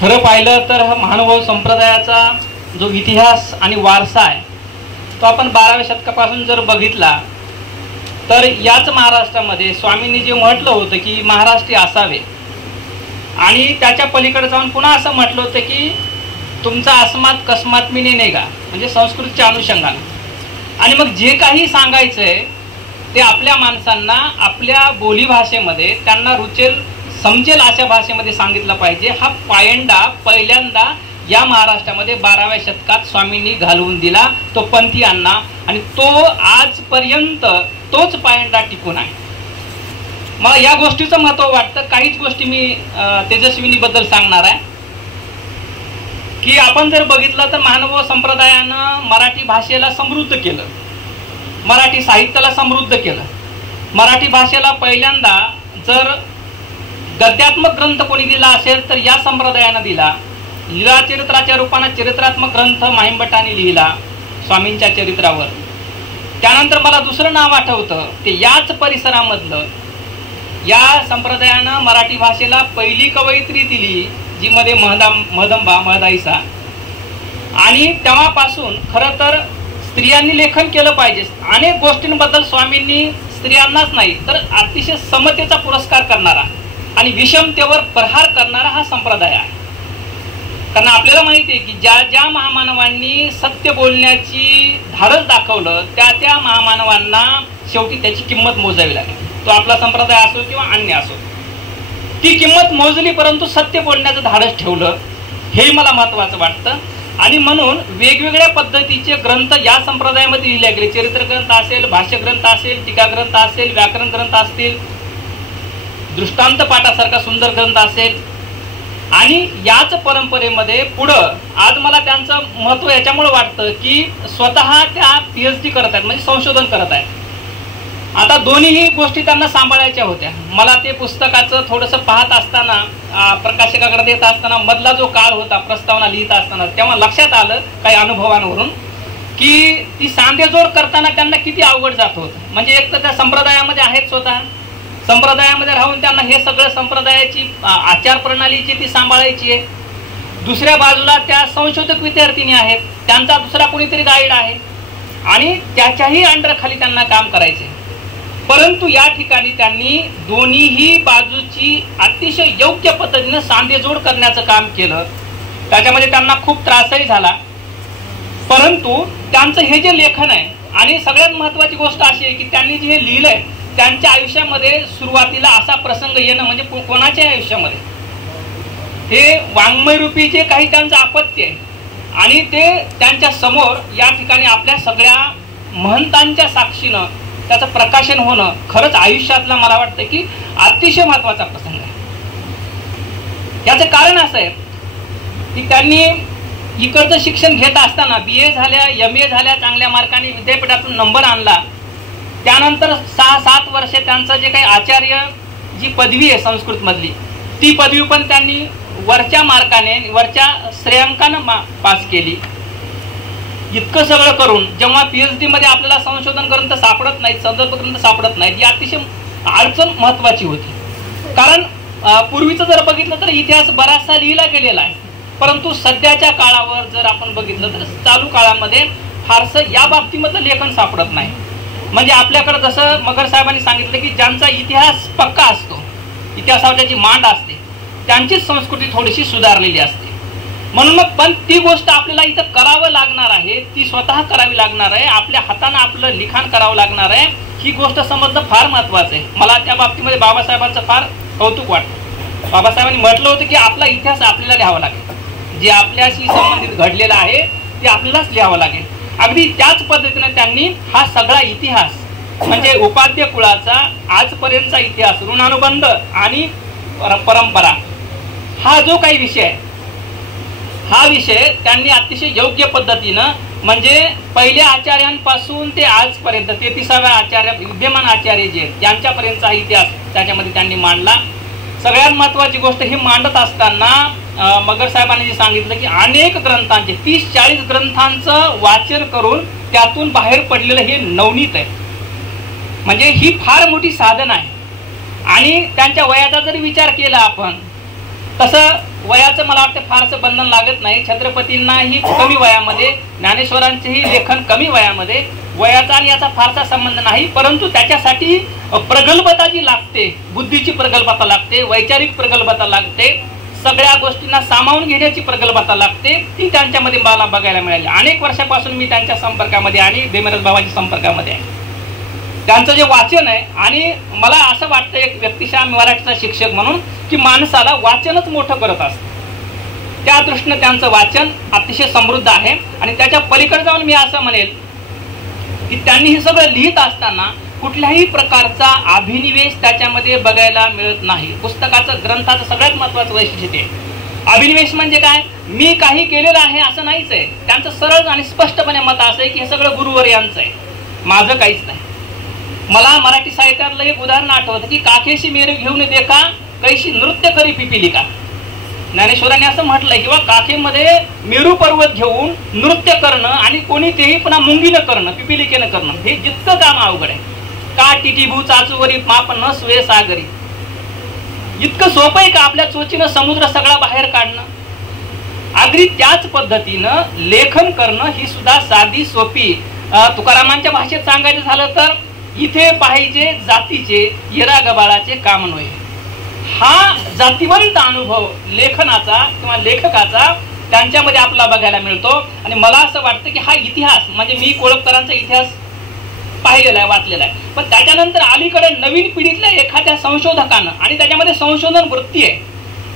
खरं पाहिलं तर हा महानुभाव संप्रदायाचा जो इतिहास आणि वारसा आहे तो आपण 12व्या शतकापासून जर बघितला तर याच महाराष्ट्रामध्ये स्वामींनी जे म्हटलं होतं की महाराष्ट्री असावे, आणि त्याच्या पलीकडे जाऊन पुन्हा असं म्हटलं होतं की तुमचा अस्मात कस्मात मी नेगा, म्हणजे संस्कृतच्या अनुषंगाने. आणि मग जे काही सांगायचं आहे ते आपल्या माणसांना आपल्या बोलीभाषेमध्ये त्यांना रुचेल समजेल अशा भाषेमध्ये सांगितलं पाहिजे. हा पायंडा पहिल्यांदा या महाराष्ट्रामध्ये 12व्या शतकात स्वामींनी घालवून दिला, तो पंथीयांना, आणि तो आजपर्यंत तोच पायंडा टिकून आहे. मला या गोष्टीचं महत्त्व वाटतं. काहीच गोष्टी मी तेजस्विनीबद्दल सांगणार आहे की आपण जर बघितलं तर महानुभाव संप्रदायानं मराठी भाषेला समृद्ध केलं, मराठी साहित्याला समृद्ध केलं. मराठी भाषेला पहिल्यांदा जर गद्यात्मक ग्रंथ कोणी दिला असेल तर या संप्रदायानं दिला. लीलाचरित्राच्या रूपानं चरित्रात्मक ग्रंथ माहिमभट्टांनी लिहिला स्वामींच्या चरित्रावर. त्यानंतर मला दुसरं नाव आठवतं ते याच परिसरामधलं, या संप्रदायानं मराठी भाषेला पहिली कवयित्री दिली जी मध्ये महदंबा महदाईसा. आणि तेव्हापासून खरं तर स्त्रियांनी लेखन केलं पाहिजे. अनेक गोष्टींबद्दल स्वामींनी स्त्रियांनाच नाही तर अतिशय समतेचा पुरस्कार करणारा आणि विषमतेवर प्रहार करणारा हा संप्रदाय आहे. कारण आपल्याला माहिती आहे की ज्या ज्या महामानवांनी सत्य बोलण्याची धाडस दाखवलं त्या महामानवांना शेवटी त्याची किंमत मोजावी लागेल. तो आपला संप्रदाय असो किंवा अन्य असो, ती किंमत मोजली, परंतु सत्य बोलण्याचं धाडस ठेवलं, हे मला महत्त्वाचं वाटतं. आणि म्हणून वेगवेगळ्या पद्धतीचे ग्रंथ या संप्रदायामध्ये लिहिले गेले. चरित्र ग्रंथ असेल, भाष्य ग्रंथ असेल, टीका ग्रंथ असेल, व्याकरण ग्रंथ असतील, दृष्टांत पाठासारखा सुंदर ग्रंथ असेल. आणि याच परंपरेमध्ये पुढं आज मला त्यांचं महत्त्व याच्यामुळे वाटतं की स्वतः त्या PhD करत आहेत, म्हणजे संशोधन करत आहेत. आता दोन्हीही गोष्टी त्यांना सांभाळायच्या होत्या. मला ते पुस्तकाचं थोडंसं पाहत असताना, प्रकाशकाकडे देत असताना मधला जो काळ होता प्रस्तावना लिहित असताना, तेव्हा लक्षात आलं काही अनुभवांवरून की ती सांधेजोड करताना त्यांना किती अवघड जात होतं. म्हणजे एक तर त्या संप्रदायामध्ये आहेत, स्वतः संप्रदायामध्ये राहून त्यांना हे सगळं संप्रदायाची आचार प्रणालीची ती सांभाळायची आहे. दुसऱ्या बाजूला त्या संशोधक विद्यार्थिनी आहेत, त्यांचा दुसरा कोणीतरी गाईड आहे आणि त्याच्याही अंडरखाली त्यांना काम करायचे. परंतु या ठिकाणी त्यांनी दोन्हीही बाजूची अतिशय योग्य पद्धतीने सांधेजोड करण्याचं काम केलं. त्याच्यामध्ये त्यांना खूप त्रासही झाला. परंतु त्यांचं हे जे लेखन आहे, आणि सगळ्यात महत्त्वाची गोष्ट अशी आहे की त्यांनी जे हे लिहिलंय त्यांच्या आयुष्यामध्ये सुरुवातीला असा प्रसंग येणं म्हणजे कोणाच्याही आयुष्यामध्ये हे वाङ्मयरूपी जे काही त्यांचं अपत्य आहे आणि ते त्यांच्या समोर या ठिकाणी आपल्या सगळ्या महंतांच्या साक्षीनं त्याचं प्रकाशन होणं खरंच आयुष्यातला मला वाटतं की अतिशय महत्त्वाचा प्रसंग आहे. याचं कारण असं आहे की त्यांनी इकडचं शिक्षण घेत असताना BA झाल्या, MA झाल्या, चांगल्या मार्काने विद्यापीठातून नंबर आणला. त्यानंतर 6-7 वर्ष त्यांचं जे काही आचार्य जी पदवी आहे संस्कृतमधली, ती पदवी पण त्यांनी वरच्या मार्काने, वरच्या श्रेयांकानं पास केली. इतकं सगळं करून जेव्हा PhD मध्ये आपल्याला संशोधन ग्रंथ सापडत नाहीत, संदर्भ ग्रंथ सापडत नाहीत, ही अतिशय अडचण महत्त्वाची होती. कारण पूर्वीचं जर बघितलं तर इतिहास बराचसा लिहिला गेलेला आहे, परंतु सध्याच्या काळावर जर आपण बघितलं तर चालू काळामध्ये फारसं या बाबतीमधलं लेखन सापडत नाही. म्हणजे आपल्याकडे जसं मगर साहेबांनी सांगितलं की ज्यांचा इतिहास पक्का असतो, इतिहासावर ज्याची मांड असते, त्यांचीच संस्कृती थोडीशी सुधारलेली असते. म्हणून मग पण ती गोष्ट आपल्याला इथं करावं लागणार आहे, ती स्वतः करावी लागणार आहे, आपल्या हातानं आपलं लिखाण करावं लागणार आहे. ही गोष्ट समजणं फार महत्त्वाचं आहे. मला त्या बाबतीमध्ये बाबासाहेबांचं फार कौतुक वाटतं. बाबासाहेबांनी म्हटलं होतं की आपला इतिहास आपल्याला लिहावा लागेल, जे आपल्याशी संबंधित घडलेलं आहे ते आपल्यालाच लिहावं लागेल. अगदी त्याच पद्धतीने त्यांनी हा सगळा इतिहास म्हणजे उपाध्य कुळाचा आजपर्यंतचा इतिहास, ऋणानुबंध आणि परंपरा, हा जो काही विषय आहे, हा विषय त्यांनी अतिशय योग्य पद्धतीनं म्हणजे पहिल्या आचार्यांपासून ते आजपर्यंत 33व्या आचार्य, विद्यमान आचार्य जे आहेत त्यांच्यापर्यंतचा इतिहास त्याच्यामध्ये त्यांनी मांडला. सगळ्यात महत्त्वाची गोष्ट ही मांडत असताना मगर साहेबांनी जे सांगितलं की अनेक ग्रंथांचे 30-40 ग्रंथांचं वाचन करून त्यातून बाहेर पडलेलं हे नवनीत आहे. म्हणजे ही फार मोठी साधन आहे. आणि त्यांच्या वयाचा जरी विचार केला आपण, तसं वयाचं मला वाटतं फारसं बंधन लागत नाही. छत्रपतींनाही कमी वयामध्ये, ज्ञानेश्वरांचेही लेखन कमी वयामध्ये, वयाचा आणि याचा फारसा संबंध नाही, परंतु त्याच्यासाठी प्रगल्भता जी लागते, बुद्धीची प्रगल्भता लागते, वैचारिक प्रगल्भता लागते, सगळ्या गोष्टींना सामावून घेण्याची प्रगल्भता लागते, ती त्यांच्यामध्ये मला बघायला मिळाली. अनेक वर्षापासून मी त्यांच्या संपर्कामध्ये आणि देमेरज बाबांच्या संपर्कामध्ये आहे. त्यांचं जे वाचन आहे, आणि मला असं वाटतं एक व्यक्तिशः मराठीचा शिक्षक म्हणून की माणसाला वाचनच मोठं करत असतं. त्या दृष्टीनं त्यांचं वाचन अतिशय समृद्ध आहे. आणि त्याच्या पलीकडे जाऊन मी असं म्हणेल की त्यांनी हे सगळं लिहित असताना कुठल्याही प्रकारचा अभिनिवेश त्याच्यामध्ये बघायला मिळत नाही. पुस्तकाचं, ग्रंथाचं सगळ्यात महत्त्वाचं वैशिष्ट्य आहे अभिनिवेश म्हणजे काय, मी काही केलेलं आहे असं नाहीच आहे. त्यांचं सरळ आणि स्पष्टपणे मत असं आहे की हे सगळं गुरुवर्यांचं आहे, माझं काहीच नाही. मला मराठी साहित्यातलं एक उदाहरण आठवतं की काखेशी मेरू घेऊन देखा कैशी नृत्य करी पिपिलिका. ज्ञानेश्वरांनी असं म्हटलंय किंवा काखेमध्ये मेरू पर्वत घेऊन नृत्य करणं आणि कोणी तेही पुन्हा मुंगीनं करणं, पिपिलिकेनं करणं, हे जितकं काम अवघड आहे. का टिटीभू चाचूवरी माप न सुये सागरी, इतकं सोपं आहे का आपल्या चोचीनं समुद्र सगळा बाहेर काढणं. अगदी त्याच पद्धतीनं लेखन करणं ही सुद्धा साधी सोपी, तुकारामांच्या भाषेत सांगायचं झालं तर इथे पाहिजे जातीचे येरा गबाळाचे काम नव्हे. हा जातीवंत अनुभव लेखनाचा किंवा लेखकाचा त्यांच्यामध्ये आपला बघायला मिळतो. आणि मला असं वाटतं की हा इतिहास म्हणजे मी कोळपकरांचा इतिहास पाहिलेला आहे, वाचलेला आहे, पण त्याच्यानंतर अलीकडे नवीन पिढीतल्या एखाद्या संशोधकानं, आणि त्याच्यामध्ये संशोधन वृत्ती आहे,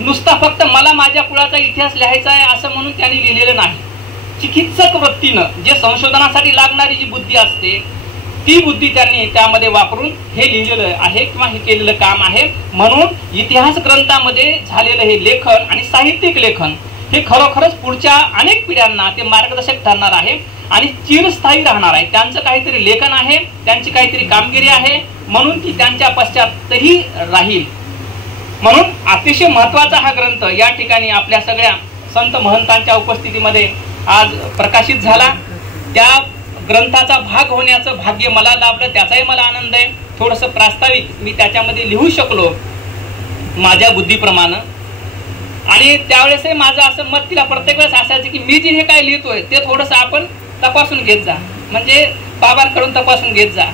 नुसता फक्त मला माझ्या कुळाचा इतिहास लिहायचा आहे असं म्हणून त्यांनी लिहिलेलं नाही. चिकित्सक वृत्तीनं जे संशोधनासाठी लागणारी जी बुद्धी असते ती बुद्धी त्यांनी त्यामध्ये वापरून हे लिहिलेलं आहे किंवा हे केलेलं काम आहे. म्हणून इतिहास ग्रंथामध्ये झालेलं हे लेखन आणि साहित्यिक लेखन हे खरोखरच पुढच्या अनेक पिढ्यांना ते मार्गदर्शक ठरणार आहे आणि चिरस्थायी राहणार आहे. त्यांचं काहीतरी लेखन आहे, त्यांची काहीतरी कामगिरी आहे, म्हणून ती त्यांच्या पश्चातही राहील. म्हणून अतिशय महत्वाचा हा ग्रंथ या ठिकाणी आपल्या सगळ्या संत महंतांच्या उपस्थितीमध्ये आज प्रकाशित झाला. त्या ग्रंथाचा भाग होण्याचं भाग्य मला लाभलं, त्याचाही मला आनंद आहे. थोडंसं प्रास्ताविक मी त्याच्यामध्ये लिहू शकलो माझ्या बुद्धीप्रमाणे. आणि त्यावेळेसही माझं असं मत तिला प्रत्येक वेळेस असायचं की मी जे हे काय लिहितोय ते थोडंसं आपण तपासून घेत जा, म्हणजे बाबांकडून तपासून घेत जा.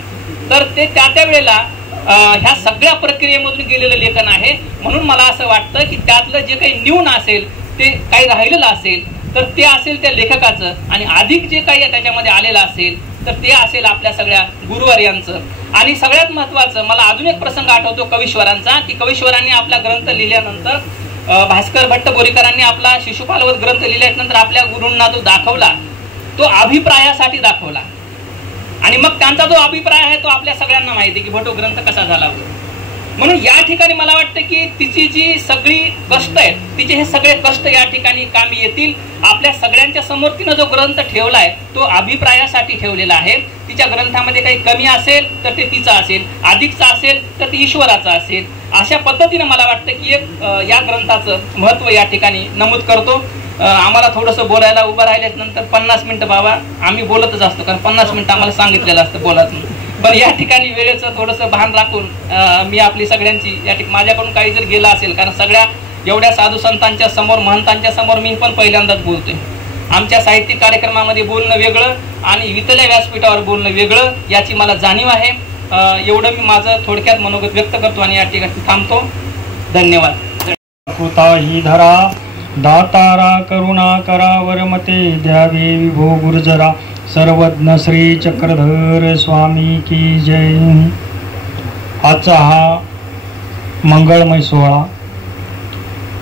तर ते त्या वेळेला ह्या सगळ्या प्रक्रियेमधून गेलेलं लेखन आहे. म्हणून मला असं वाटतं की त्यातलं जे काही न्यून असेल ते काही राहिलेलं असेल तर ते असेल त्या लेखकाचं, आणि अधिक जे काही त्याच्यामध्ये आलेलं असेल तर ते असेल आपल्या सगळ्या गुरुवर्यांचं. आणि सगळ्यात महत्त्वाचं मला अजून एक प्रसंग आठवतो कवीश्वरांचा, की कवीश्वरांनी आपला ग्रंथ लिहिल्यानंतर, भास्कर भट्ट बोरीकरांनी आपला शिशुपालवध ग्रंथ लिहिल्यानंतर आपल्या गुरूंना जो दाखवला तो अभिप्रायासाठी दाखवला. आणि मग त्यांचा जो अभिप्राय आहे तो आपल्या सगळ्यांना माहिती की भटो ग्रंथ कसा झाला. म्हणून या ठिकाणी मला वाटतं की तिची जी सगळी कष्ट आहेत, तिचे हे सगळे कष्ट या ठिकाणी कामी येतील. आपल्या सगळ्यांच्या समोर तिनं जो ग्रंथ ठेवलाय तो अभिप्रायासाठी ठेवलेला आहे. तिच्या ग्रंथामध्ये काही कमी असेल तर ते तिचा असेल, अधिकचा असेल तर ते ईश्वराचा असेल. अशा पद्धतीने मला वाटतं की एक या ग्रंथाचं महत्त्व या ठिकाणी नमूद करतो. आम्हाला थोडंसं बोलायला उभं राहिल्याच नंतर 50 मिनिटं बाबा आम्ही बोलतच असतो, कारण 50 मिनिटं आम्हाला सांगितलेलं असतं बोलायचं. पण या ठिकाणी वेळेचं थोडंसं भान राखून मी आपली सगळ्यांची या ठिकाणी माझ्याकडून काही जर गेलं असेल, कारण सगळ्या एवढ्या साधू संतांच्या समोर, महंतांच्या समोर मी पण पहिल्यांदाच बोलतोय. आमच्या साहित्यिक कार्यक्रमामध्ये बोलणं वेगळं आणि इथल्या व्यासपीठावर बोलणं वेगळं याची मला जाणीव आहे. एवढं मी माझं थोडक्यात मनोगत व्यक्त करतो आणि या ठिकाणी थांबतो. धन्यवाद. कृता ही धरा दातारा करुणा करा वरमते द्यावे विभो गुर्जरा सर्वज्ञ श्री चक्रधर स्वामी की जय. आजचा हा मंगळमय सोहळा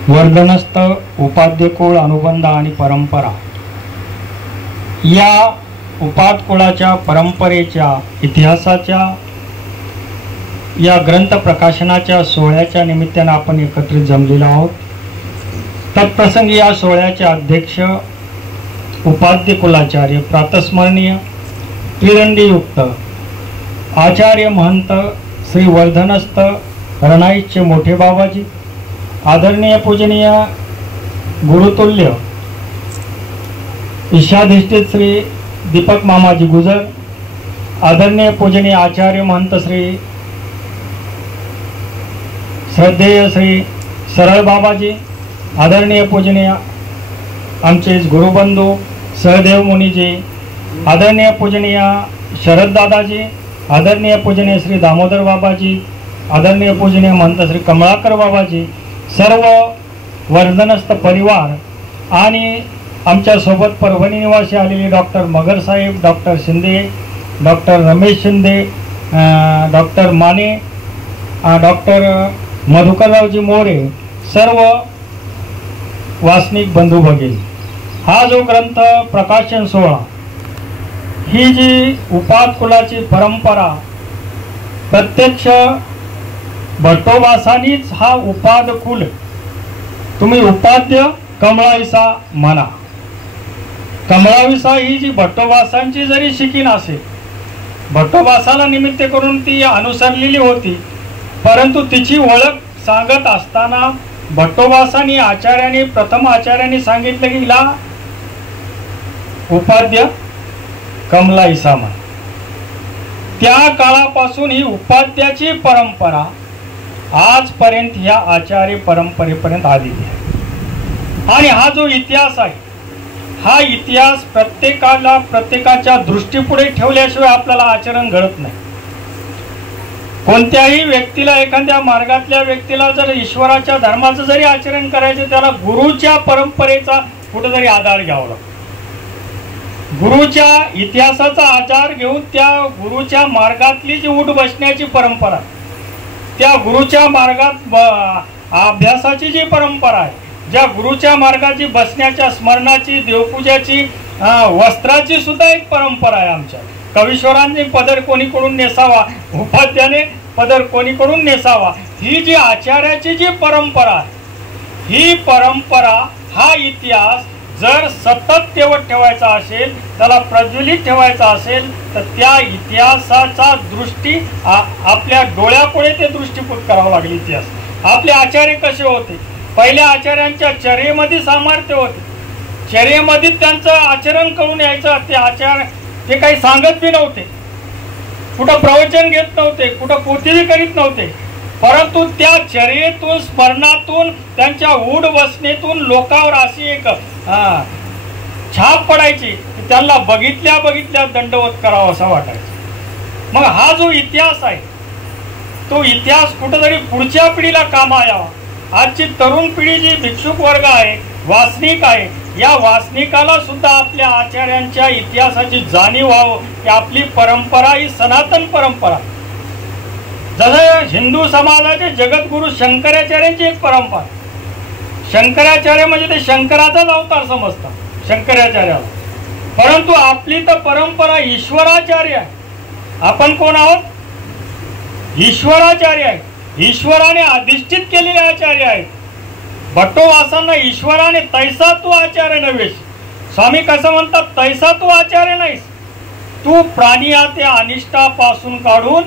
वर्धनस्थ उपाध्ये कुळ अनुबंध आणि परंपरा या उपाधकुळाच्या परंपरेच्या इतिहासाच्या या ग्रंथ प्रकाशनाच्या सोहळ्याच्या निमित्तानं आपण एकत्रित जमलेलो आहोत. तत्प्रसंगी या सोहळ्याचे अध्यक्ष उपाध्ये कुलाचार्य प्रातस्मरणीय त्रिदंडीयुक्त आचार्य महंत श्री वर्धनस्थ रणाईचे मोठे बाबाजी, आदरणीय पूजनीय गुरुतुल्य ईशाधिष्ठित श्री दीपक मामाजी गुजर, आदरणीय पूजनीय आचार्य महंत श्री श्रद्धेय श्री सरळ बाबाजी, आदरणीय पूजनीय आमचे गुरुबंधू सहदेव मुनीजी, आदरणीय पूजनीय शरद दादाजी, आदरणीय पूजनीय श्री दामोदर बाबाजी, आदरणीय पूजनीय महंत श्री कमळाकर बाबाजी, सर्व वर्धनस्थ परिवार आणि आमच्या सोबत परभणी निवासी आलेले डॉक्टर मगर साहेब, doctor Shinde, doctor Ramesh Shinde, doctor Mane, doctor Madhukarraoji More, सर्व वासनिक बंधू भगिनी, हा जो ग्रंथ प्रकाशन सोहळा, ही जी उपाद कुलाची परंपरा प्रत्यक्ष भट्टोबासांनीच हा उपाद कुल, तुम्ही उपाद्य कमळाविसा म्हणा. कमळाविसा ही जी भट्टोबासांची जरी शिकीन असेल, भट्टोबासाला निमित्त करून ती अनुसरलेली होती, परंतु तिची ओळख सांगत असताना भट्टोबासांनी आचार्यांनी प्रथम आचार्यांनी सांगितलं की हिला उपाद्य कमलाईसा म्हण. त्या काळापासून ही उपाध्याची परंपरा आजपर्यंत ह्या आचार्य परंपरेपर्यंत आलेली आहे. आणि हा जो इतिहास आहे, हा इतिहास प्रत्येकाच्या दृष्टीपुढे ठेवल्याशिवाय आपल्याला आचरण घडत नाही. कोणत्याही व्यक्तीला, एखाद्या मार्गातल्या व्यक्तीला जर ईश्वराच्या धर्माचं जरी आचरण करायचं, त्याला गुरुच्या परंपरेचा कुठेतरी आधार घ्यावा लागतो. गुरुच्या इतिहासाचा आधार घेऊन त्या गुरुच्या मार्गातली जी उठ बसण्याची परंपरा, त्या गुरुच्या मार्गात अभ्यासाची जी परंपरा आहे, ज्या गुरुच्या मार्गाची बसण्याच्या, स्मरणाची, देवपूजाची, वस्त्राची सुद्धा एक परंपरा आहे. आमच्या कवीश्वरांनी पदर कोणीकडून नेसावा, उपाध्याने पदर कोणीकडून नेसावा, ही जी आचार्याची जी परंपरा आहे, ही परंपरा, हा इतिहास जर सतत तेवत ठेवायचा असेल, त्याला प्रज्वलित ठेवायचा असेल, तर त्या इतिहासाचा दृष्टी आपल्या डोळ्यापुढे ते दृष्टीपूत करावं लागेल. इतिहास आपले आचार्य कसे होते, पहिल्या आचार्यांच्या चर्येमध्ये सामर्थ्य होते, चर्येमध्ये त्यांचं आचरण करून यायचं. ते आचार्य ते काही सांगत बी नव्हते, कुठं प्रवचन घेत नव्हते, कुठं पोथी करीत नव्हते, परंतु त्या चर्येतून, स्मरणातून, त्यांच्या उड वसनेतून लोकांवर अशी एक छाप पडायची की त्यांना बघितल्या बघितल्या दंडवत करावं असं वाटायचं. मग हा जो इतिहास आहे, तो इतिहास कुठंतरी पुढच्या पिढीला कामा यावा. आजची तरुण पिढी जी भिक्षुक वर्ग आहे, वासनिक आहे, या वासनिकाला सुद्धा आपल्या आचार्यांच्या इतिहासाची जाणीव व्हावं की आपली परंपरा ही सनातन परंपरा. जसं हिंदू समाजाचे जगद्गुरु शंकराचार्यांची एक परंपरा, शंकराचार्य म्हणजे ते शंकराचाच अवतार समजतात शंकराचार्याला, परंतु आपली तर परंपरा ईश्वराचार्य आहे. आपण कोण आहोत? ईश्वराचार्य आहे. ईश्वराने अधिष्ठित केलेले आचार्य आहेत. भट्टोबासांना ईश्वराने तैसा तू आचार्य नव्हेस. स्वामी कसं म्हणतात, तैसा तू आचार्य नाहीस, तू प्राणिया ते अनिष्टापासून काढून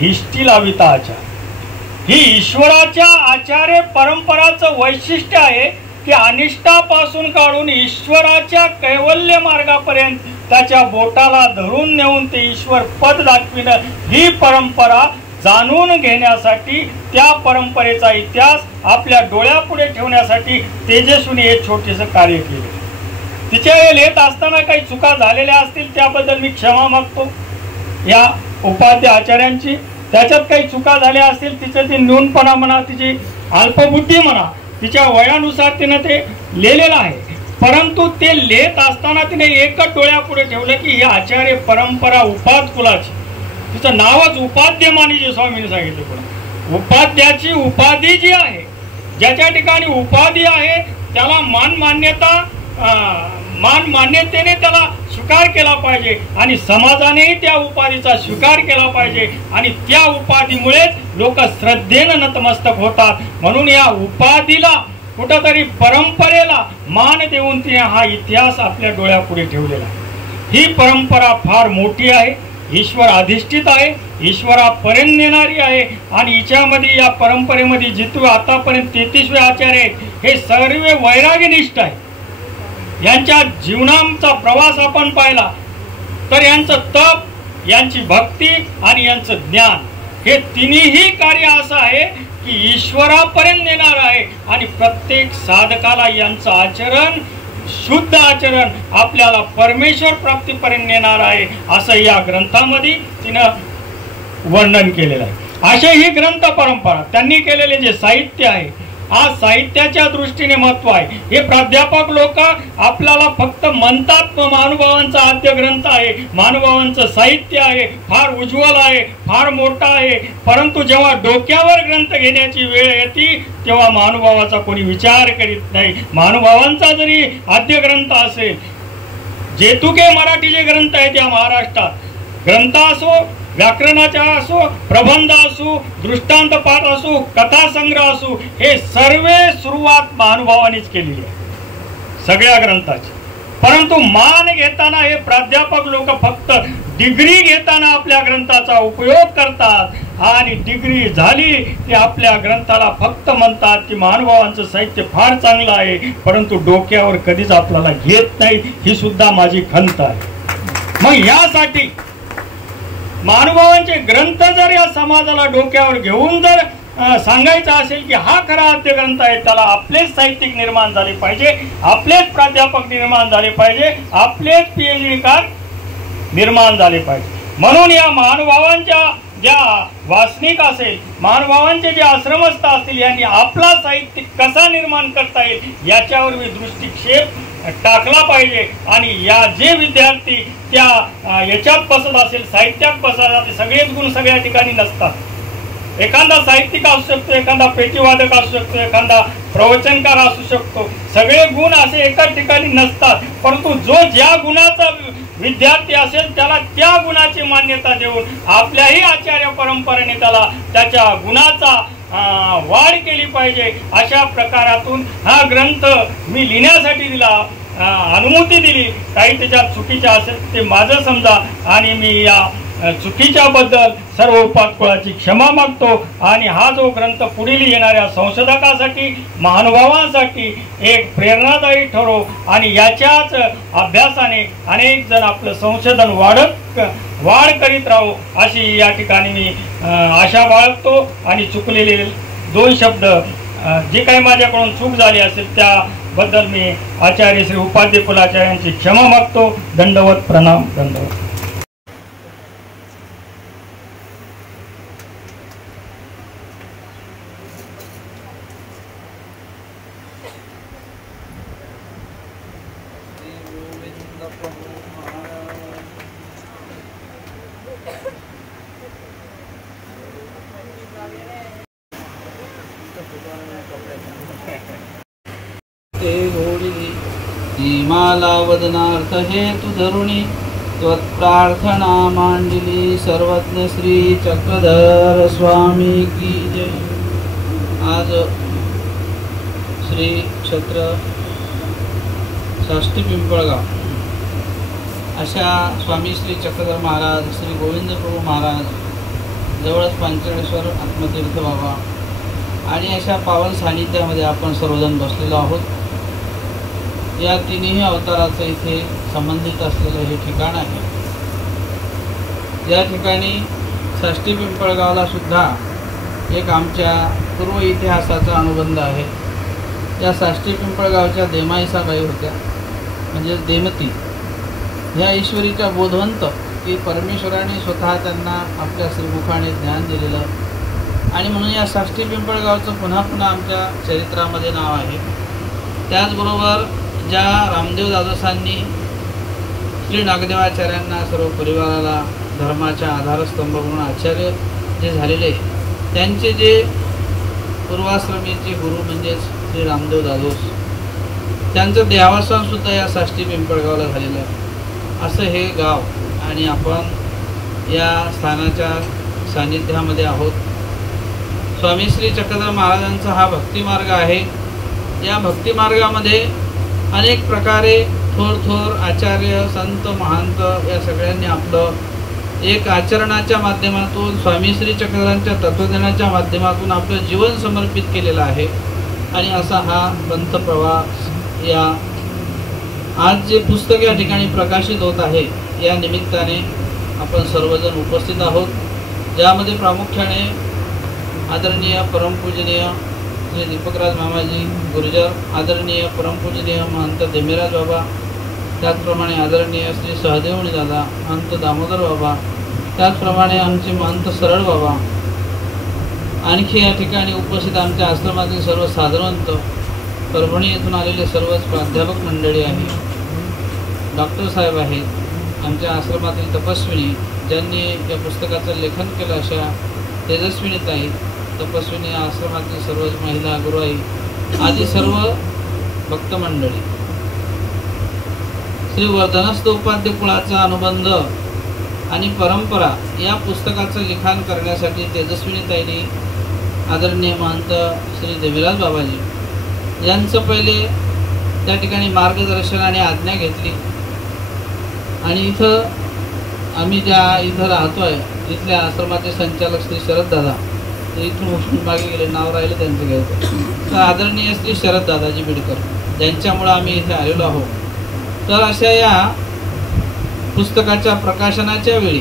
इष्टी लाविता आचार्य. ही ईश्वराच्या आचार्य परंपराचं वैशिष्ट्य आहे की अनिष्टापासून काढून ईश्वराच्या कैवल्य मार्गापर्यंत त्याच्या बोटाला धरून नेऊन ते ईश्वर पद दाखविणं, ही परंपरा जाणून घेण्यासाठी, त्या परंपरेचा इतिहास आपल्या डोळ्यापुढे ठेवण्यासाठी तेजस्वीने हे छोटेसे कार्य केले. तिच्या लिहित असताना काही चुका झालेल्या असतील त्याबद्दल मी क्षमा मागतो या उपाध्याय आचार्यांची. त्याच्यात काही चुका झाल्या असतील, तिचं ती न्यूनपणा म्हणा, तिची अल्पबुद्धी म्हणा, तिच्या वयानुसार तिनं ते लिहिलेलं आहे, परंतु ते लिहित असताना तिने एकच डोळ्यापुढे ठेवलं की ही आचार्य परंपरा उपाद कुलाची. तिचं नावच उपाध्य मानिजी स्वामींनी सांगितलं. पुढे उपाध्याची उपाधी जी आहे, ज्याच्या ठिकाणी उपाधी आहे त्याला मान मान्यतेने त्याला स्वीकार केला पाहिजे आणि समाजानेही त्या उपाधीचा स्वीकार केला पाहिजे आणि त्या उपाधीमुळेच लोक श्रद्धेनं नतमस्तक होतात. म्हणून या उपाधीला, कुठंतरी परंपरेला मान देऊन तिने हा इतिहास आपल्या डोळ्यापुढे ठेवलेला आहे. ही परंपरा फार मोठी आहे, ईश्वर अधिष्ठित आहे, ईश्वरापर्यंत नेणारी आहे आणि हिच्यामध्ये, या परंपरेमध्ये जितू आतापर्यंत 33 आचार्य आहेत, हे सर्व वैराग्यनिष्ठ आहे. यांच्या जीवनाचा प्रवास आपण पाहिला तर यांचं तप, यांची भक्ती आणि यांचं ज्ञान, हे तिन्ही कार्य असं आहे की ईश्वरापर्यंत नेणार आहे आणि प्रत्येक साधकाला यांचं आचरण शुद्ध आचरण आपल्याला परमेश्वर प्राप्तीपर्यंत नेणार आहे असं या ग्रंथामध्ये तिनं वर्णन केलेलं आहे। असे ही ग्रंथ परंपरा त्यांनी केलेले जे साहित्य आहे, आज साहित्याच्या दृष्टीने महत्व आहे। हे प्राध्यापक लोक आपल्याला फक्त म्हणतात महानुभावांचा आद्य ग्रंथ आहे, महानुभावांचं साहित्य आहे, फार उज्ज्वल आहे, फार मोठा आहे, परंतु जेव्हा डोक्यावर ग्रंथ घेण्याची वेळ येते तेव्हा महानुभावाचा कोणी विचार करीत नाही। महानुभावांचा जरी आद्य ग्रंथ असेल, जेतुके मराठी जे ग्रंथ आहेत या महाराष्ट्रात, ग्रंथ असो, व्याकरणाचा असो, प्रबंध असो, दृष्टांत पाठ असो, कथा संग्रह असो, हे सर्व सुरुवात महानुभावांनीच केलेली आहे सगळ्या ग्रंथाची। परंतु मान घेताना हे प्राध्यापक लोक फक्त डिग्री घेताना आपल्या ग्रंथाचा उपयोग करतात आणि डिग्री झाली की आपल्या ग्रंथाला फक्त म्हणतात की महानुभावांचं साहित्य फार चांगलं आहे, परंतु डोक्यावर कधीच आपल्याला घेत नाही। ही सुद्धा माझी खंत आहे। मग यासाठी महानुभावांचे ग्रंथ जर या समाजाला डोक्यावर घेऊन जर सांगायचं असेल की हा खरा आद्य ग्रंथ आहे, त्याला आपलेच साहित्यिक निर्माण झाले पाहिजे, आपलेच प्राध्यापक निर्माण झाले पाहिजे, आपलेच PhD कार निर्माण झाले पाहिजे। म्हणून या महानुभावांच्या ज्या वासनिक असेल, महानुभावांचे जे आश्रमस्थ असतील, यांनी आपला साहित्य कसा निर्माण करता येईल याच्यावर मी दृष्टिक्षेप टाकला पाहिजे। आणि या जे विद्यार्थी त्या याच्यात बसत असेल, साहित्यात बसत असेल, सगळेच गुण सगळ्या ठिकाणी नसतात। एखादा साहित्यिक असू शकतो, एखादा पेटीवादक असू शकतो, एखादा प्रवचनकार असू शकतो, सगळे गुण असे एकाच ठिकाणी नसतात। परंतु जो ज्या गुणाचा विद्यार्थी असेल त्याला त्या गुणाची मान्यता देऊन आपल्याही आचार्य परंपरेने त्याला त्याच्या गुणाचा वाढ केली पाहिजे। अशा प्रकारातून हा ग्रंथ मी लिहिण्यासाठी दिला, अनुमती दिली। काही त्याच्यात चुकीच्या असेल ते माझं समजा आणि मी या चुकीच्या बद्दल सर्व उपासकुळाची क्षमा मागतो। आणि हा जो ग्रंथ पुढील येणाऱ्या संशोधकासाठी, महानुभावांसाठी एक प्रेरणादायी ठरो आणि याच्याच अभ्यासाने अनेक जण आपलं संशोधन वाढ करीत राहू अशी या ठिकाणी मी आशा बाळगतो। आणि चुकलेले 2 शब्द जे काही माझ्याकडून चूक झाली असेल त्याबद्दल मी आचार्य श्री उपाध्ये कुलाचार्यांची क्षमा मागतो। दंडवत प्रणाम, दंडवत। ते घोडिली ती माला वदनार्थ हेतु धरुणी त्वत्प्रार्थना मांडली सर्वज्ञ श्री चक्रधर स्वामी की जय। आज श्री क्षेत्र साष्टी पिंपळगाव अशा स्वामी श्री चक्रधर महाराज, श्री गोविंद प्रभू महाराज, जवळच पांचळेश्वर आत्मतीर्थ बाबा आणि अशा पावन सानिध्यामध्ये आपण सर्वजण बसलेलो आहोत। या तिन्ही अवताराचं इथे संबंधित असलेलं हे ठिकाण आहे। या ठिकाणी साष्टी पिंपळगावला सुद्धा एक आमच्या पूर्व इतिहासाचा अनुबंध आहे। या साष्टी पिंपळगावच्या देमाईसाबाई होत्या, म्हणजे देमती, ह्या ईश्वरीच्या बोधवंत की परमेश्वराने स्वतः त्यांना आपल्या श्रीमुखाने ज्ञान दिलेलं आणि म्हणून या साष्टी पिंपळगावचं पुन्हा पुन्हा आमच्या चरित्रामध्ये नाव आहे। त्याचबरोबर ज्या रामदेव दादोसांनी श्री नागदेवाचार्यांना सर्व परिवाराला धर्माच्या आधारस्तंभ म्हणून आचार्य जे झालेले, त्यांचे जे पूर्वाश्रमीचे गुरु म्हणजेच श्री रामदेव दादोस, त्यांचं देहावसानसुद्धा या साष्टी पिंपळगावला झालेलं आहे। असं हे गाव आणि आपण या स्थानाच्या सानिध्यामध्ये आहोत। स्वामी श्री चक्रधर महाराजांचा हा भक्तिमार्ग आहे। या भक्तिमार्गामध्ये अनेक प्रकारे थोर आचार्य, संत, महंत या सगळ्यांनी आपलं एक आचरणाच्या माध्यमातून, स्वामी श्री चक्रधरांच्या तत्वज्ञानाच्या माध्यमातून आपलं जीवन समर्पित केलेलं आहे। आणि असा हा ग्रंथ प्रवास या आज जे पुस्तक या ठिकाणी प्रकाशित होत आहे या निमित्ताने आपण सर्वजण उपस्थित आहोत, ज्यामध्ये प्रामुख्याने आदरणीय परमपूजनीय श्री दीपकराज मामाजी गुर्जर, आदरणीय परमपूजनीय महंत देमेराज बाबा, त्याचप्रमाणे आदरणीय श्री सहदेवणी दादा, महंत दामोदर बाबा, त्याचप्रमाणे आमचे महंत सरळ बाबा, आणखी या ठिकाणी उपस्थित आमच्या आश्रमातील सर्व साधनवंत, परभणी येथून आलेले सर्वच प्राध्यापक मंडळी आहे, डॉक्टर साहेब आहेत, आमच्या आश्रमातील तपस्विनी ज्यांनी या पुस्तकाचं लेखन केलं अशा तेजस्विनी ताई, तपस्विनी आश्रमातील सर्वच महिला, गुरुआई आदी सर्व भक्त मंडळी. श्री वर्धनस्थ उपाध्य कुळाचा अनुबंध आणि परंपरा या पुस्तकाचं लिखाण करण्यासाठी तेजस्विनी ताईंनी आदरणीय महंत श्री देवीराज बाबाजी यांचं पहिले त्या ठिकाणी मार्गदर्शन आणि आज्ञा घेतली. आणि इथं आम्ही ज्या इथं राहतोय इथल्या आश्रमाचे संचालक श्री शरद दादा, ते इथून उठून मागे गेले, नाव राहिलं त्यांचं घ्यायचं, तर आदरणीय श्री शरद दादाजी बिडकर ज्यांच्यामुळं आम्ही इथे आलेलो आहोत. तर अशा या पुस्तकाच्या प्रकाशनाच्या वेळी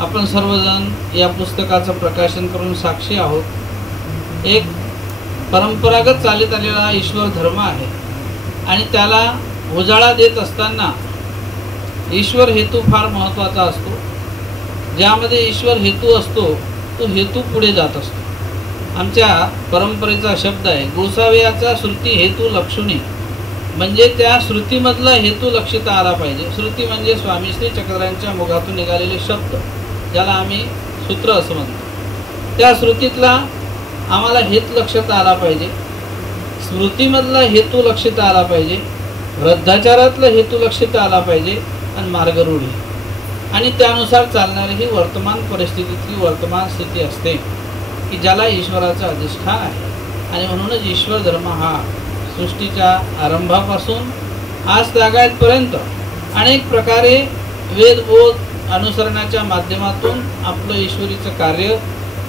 आपण सर्वजण या पुस्तकाचं प्रकाशन करून साक्षी आहोत. एक परंपरागत चालत आलेला ईश्वर धर्म आहे आणि त्याला उजाळा देत असताना ईश्वर हेतू फार महत्त्वाचा असतो. ज्यामध्ये ईश्वर हेतू असतो तो हेतू पुढे जात असतो. आमच्या परंपरेचा शब्द आहे, गोसाव्याचा श्रुती हेतू लक्षुनी, म्हणजे त्या श्रुतीमधला हेतू लक्षित आला पाहिजे. श्रुती म्हणजे स्वामी श्री चक्रधरांच्या मुखातून निघालेले शब्द, ज्याला आम्ही सूत्र असं म्हणतो. त्या श्रुतीतला आम्हाला हेतू लक्षात आला पाहिजे, स्मृतीमधला हेतू लक्षात आला पाहिजे, वृद्धाचारातला हेतू लक्षात आला पाहिजे आणि मार्गरूढी आणि त्यानुसार चालणारी ही वर्तमान परिस्थितीतली वर्तमान स्थिती असते की ज्याला ईश्वराचं अधिष्ठान आहे. आणि म्हणूनच ईश्वर धर्म हा सृष्टीच्या आरंभापासून आज तागायतपर्यंत अनेक प्रकारे वेदबोध अनुसरणाच्या माध्यमातून आपलं ईश्वरीचं कार्य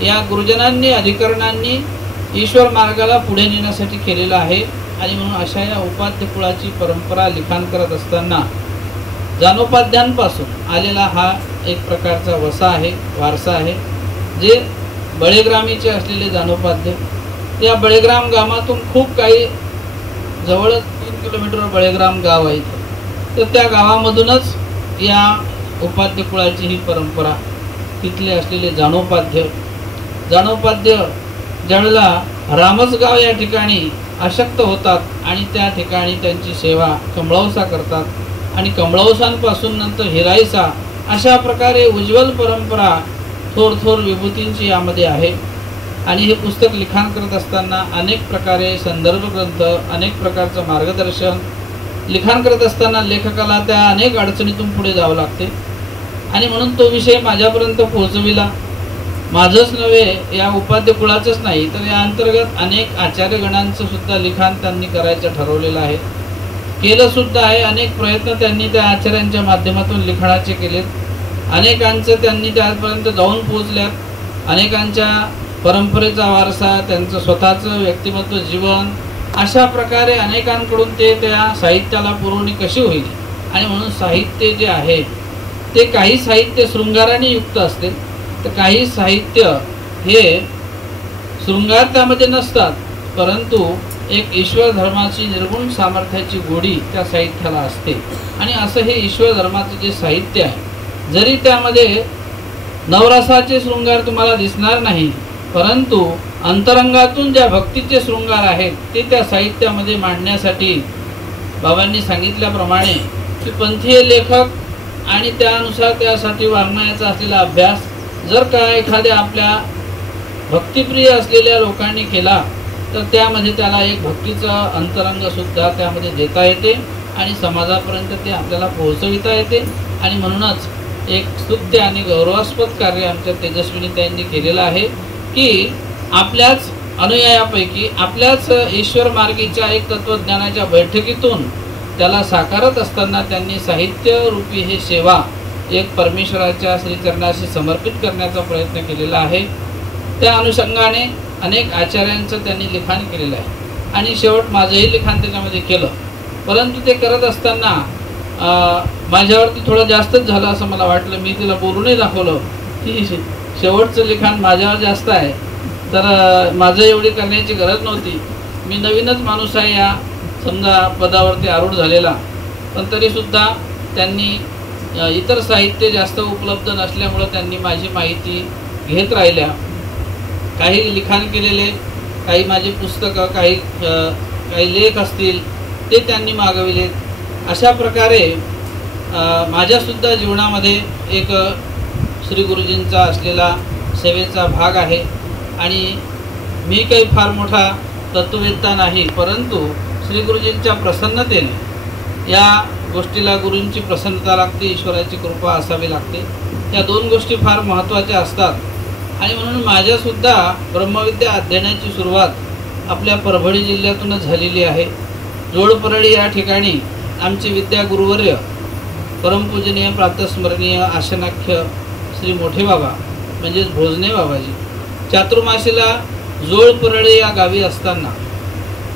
या गुरुजनांनी अधिकरणांनी ईश्वर मार्गाला पुढे नेण्यासाठी केलेलं आहे. आणि म्हणून अशा या उपाध्य कुळाची परंपरा लिखाण करत असताना जानोपाध्यांपासून आलेला हा एक प्रकारचा वसा आहे, वारसा आहे. जे बळेग्रामीचे असलेले जानोपाध्य, या बळेग्राम गावातून खूप काही जवळच 3 किलोमीटर बळेग्राम गाव आहे, तर त्या गावामधूनच या उपाध्य कुळाची ही परंपरा. तिथले असलेले जानोपाध्य ज्यावेळेला रामसगाव या ठिकाणी अशक्त होतात आणि त्या ठिकाणी त्यांची सेवा कमळवसा करतात आणि कमळवसांपासून नंतर हिरायसा, अशा प्रकारे उज्ज्वल परंपरा थोर थोर विभूतींची यामध्ये आहे. आणि हे पुस्तक लिखाण करत असताना अनेक प्रकारे संदर्भ ग्रंथ, अनेक प्रकारचं मार्गदर्शन लिखाण करत असताना लेखकाला त्या अनेक अडचणीतून पुढे जावं लागते. आणि म्हणून तो विषय माझ्यापर्यंत पोहोचविला. माझंच नव्हे, या उपाध्य कुळाचंच नाही तर या अंतर्गत अनेक आचार्यगणांचं सुद्धा लिखाण त्यांनी करायचं ठरवलेलं आहे, केलं सुद्धा आहे. अनेक प्रयत्न त्यांनी त्या आचार्यांच्या माध्यमातून लिखाणाचे केलेत. अनेकांचं त्यांनी त्यापर्यंत जाऊन पोहोचल्यात. अनेकांच्या परंपरेचा वारसा, त्यांचं स्वतःचं व्यक्तिमत्व जीवन, अशा प्रकारे अनेकांकडून ते त्या साहित्याला पुरवणी कशी होईल. आणि म्हणून साहित्य जे आहे ते काही साहित्य शृंगाराने युक्त असते, तर काही साहित्य हे शृंगार त्यामध्ये नसतात, परंतु एक ईश्वर धर्माची निर्गुण सामर्थ्याची गोडी त्या साहित्याला असते. आणि असं हे ईश्वर धर्माचं जे साहित्य आहे, जरी त्यामध्ये नवरसाचे शृंगार तुम्हाला दिसणार नाही, परंतु अंतरंगातून ज्या भक्तीचे शृंगार आहेत ते त्या साहित्यामध्ये मांडण्यासाठी बाबांनी सांगितल्याप्रमाणे की पंथीय लेखक आणि त्यानुसार त्यासाठी वाङ्मयाचा असलेला अभ्यास जर का एखाद्या आपल्या भक्तिप्रिय असलेल्या लोकांनी केला तर त्यामध्ये त्याला एक भक्तीचं अंतरंगसुद्धा त्यामध्ये देता येते आणि समाजापर्यंत ते आपल्याला पोहोचविता येते. आणि म्हणूनच एक स्तुत्य आणि गौरवास्पद कार्य आमच्या तेजस्विनी त्यांनी केलेलं आहे की आपल्याच अनुयायापैकी, आपल्याच ईश्वर मार्गीच्या एक तत्वज्ञानाच्या बैठकीतून त्याला साकारत असताना त्यांनी साहित्यरूपी हे सेवा एक परमेश्वराच्या श्रीचरणाशी समर्पित करण्याचा प्रयत्न केलेला आहे. त्या अनुषंगाने अनेक आचार्यांचं त्यांनी लिखाण केलेलं आहे आणि शेवट माझंही लिखाण त्याच्यामध्ये केलं. परंतु ते करत असताना माझ्यावरती थोडं जास्तच झालं असं मला वाटलं. मी तिला बोलूनही दाखवलं की शेवटचं लिखाण माझ्यावर जास्त आहे तर माझं एवढी करण्याची गरज नव्हती. मी नवीनच माणूस आहे या समजा पदावरती आरूढ झालेला, पण तरीसुद्धा त्यांनी इतर साहित्य जास्त उपलब्ध नसल्यामुळं त्यांनी माझी माहिती घेत राहिल्या. काही लिखाण केलेले, काही माझी पुस्तकं, काही लेख असतील ते त्यांनी मागविलेत. अशा प्रकारे माझ्यासुद्धा जीवनामध्ये एक श्री गुरुजींचा असलेला सेवेचा भाग आहे. आणि मी काही फार मोठा तत्ववेत्ता नाही, परंतु श्री गुरुजींच्या प्रसन्नतेने या गोष्टीला गुरूंची प्रसन्नता लागते, ईश्वराची कृपा असावी लागते. या दोन गोष्टी फार महत्त्वाच्या असतात. आणि म्हणून माझ्यासुद्धा ब्रह्मविद्या अध्ययनाची सुरुवात आपल्या परभणी जिल्ह्यातूनच झालेली आहे. जोडपरळी या ठिकाणी आमचे विद्या गुरुवर्य परमपूजनीय प्रातस्मरणीय आशनाख्य श्री मोठे बाबा म्हणजेच भोजने बाबाजी चातुर्मासीला जोडपरळी या गावी असताना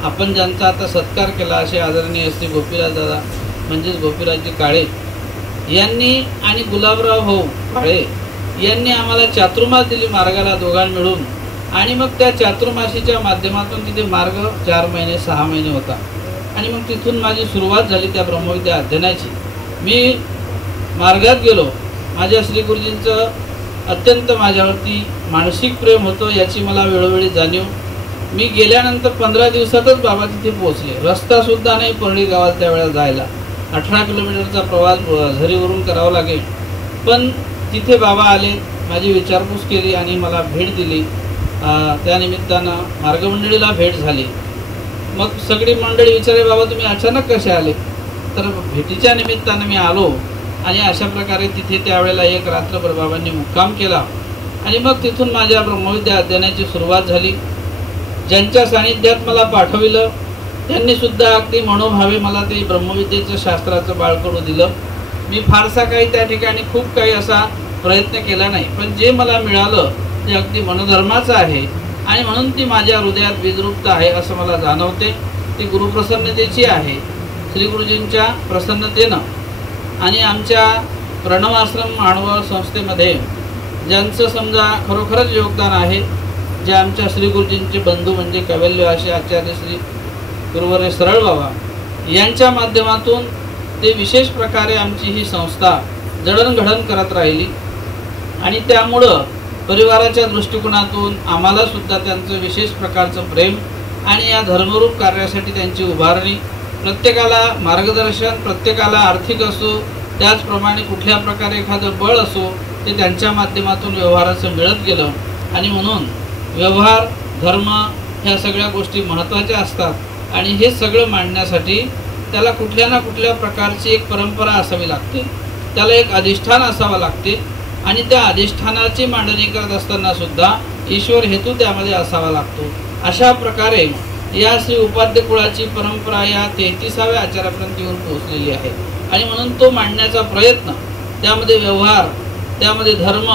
आपण ज्यांचा आता सत्कार केला असे आदरणीय श्री गोपीराज दादा म्हणजेच गोपीराजजी काळे यांनी आणि गुलाबराव भाऊ काळे यांनी आम्हाला चातुर्मास दिली मार्गाला दोघां मिळून. आणि मग त्या चातुर्मासीच्या माध्यमातून तिथे मार्ग 4 महिने 6 महिने होता. आणि मग तिथून माझी सुरुवात झाली त्या ब्रह्मविद्या अध्ययनाची. मी मार्गात गेलो. माझ्या श्री गुरुजींचं अत्यंत माझ्यावरती मानसिक प्रेम होतं याची मला वेळोवेळी जाणीव. मी गेल्यानंतर 15 दिवसातच बाबा तिथे पोहोचले. रस्तासुद्धा नाही परळी गावात त्यावेळेला जायला. 18 किलोमीटरचा प्रवास झरीवरून करावा लागेल. पण तिथे बाबा आले, माझी विचारपूस केली आणि मला भेट दिली. त्यानिमित्तानं मार्गमंडळीला भेट झाली. मग सगळी मंडळी विचारले, बाबा तुम्ही अचानक कसे आले? तर भेटीच्या निमित्तानं मी आलो. आणि अशा प्रकारे तिथे त्यावेळेला एक रात्रभर बाबांनी मुक्काम केला. आणि मग तिथून माझ्या ब्रह्मविद्या अध्ययनाची सुरुवात झाली. ज्यांच्या सानिध्यात मला पाठविलं त्यांनीसुद्धा अगदी मनोभावे मला ते ब्रह्मविद्येचं शास्त्राचं बाळकडू दिलं. मी फारसा काही त्या ठिकाणी खूप काही असा प्रयत्न केला नाही, पण जे मला मिळालं ते अगदी मनोधर्माचं आहे. आणि म्हणून ती माझ्या हृदयात विद्रुप्त आहे असं मला जाणवते. ती गुरुप्रसन्नतेची आहे, श्री गुरुजींच्या प्रसन्नतेनं. आणि आमच्या प्रणव आश्रम मानव संस्थेमध्ये ज्यांचं समजा खरोखरच योगदान आहे, जे आमच्या श्री गुरुजींचे बंधू म्हणजे कैवल्य असे आचार्य श्री गुरुवर्य सरळ बाबा यांच्या माध्यमातून ते विशेष प्रकारे आमची ही संस्था जडणघडण करत राहिली. आणि त्यामुळं परिवाराच्या दृष्टिकोनातून आम्हालासुद्धा त्यांचं विशेष प्रकारचं प्रेम आणि या धर्मरूप कार्यासाठी त्यांची उभारणी, प्रत्येकाला मार्गदर्शन, प्रत्येकाला आर्थिक असो त्याचप्रमाणे कुठल्या प्रकारे एखादं बळ असो ते त्यांच्या माध्यमातून व्यवहाराचं मिळत गेलं. आणि म्हणून व्यवहार धर्म ह्या सगळ्या गोष्टी महत्त्वाच्या असतात. आणि हे सगळं मांडण्यासाठी त्याला कुठल्या ना कुठल्या प्रकारची एक परंपरा असावी लागते, त्याला एक अधिष्ठान असावं लागते. आणि त्या अधिष्ठानाची मांडणी करत असताना सुद्धा ईश्वर हेतू त्यामध्ये असावा लागतो. अशा प्रकारे या श्री उपाध्य कुळाची परंपरा या 33व्या आचार्यापर्यंत येऊन पोहोचलेली आहे. आणि म्हणून तो मांडण्याचा प्रयत्न, त्यामध्ये व्यवहार, त्यामध्ये धर्म,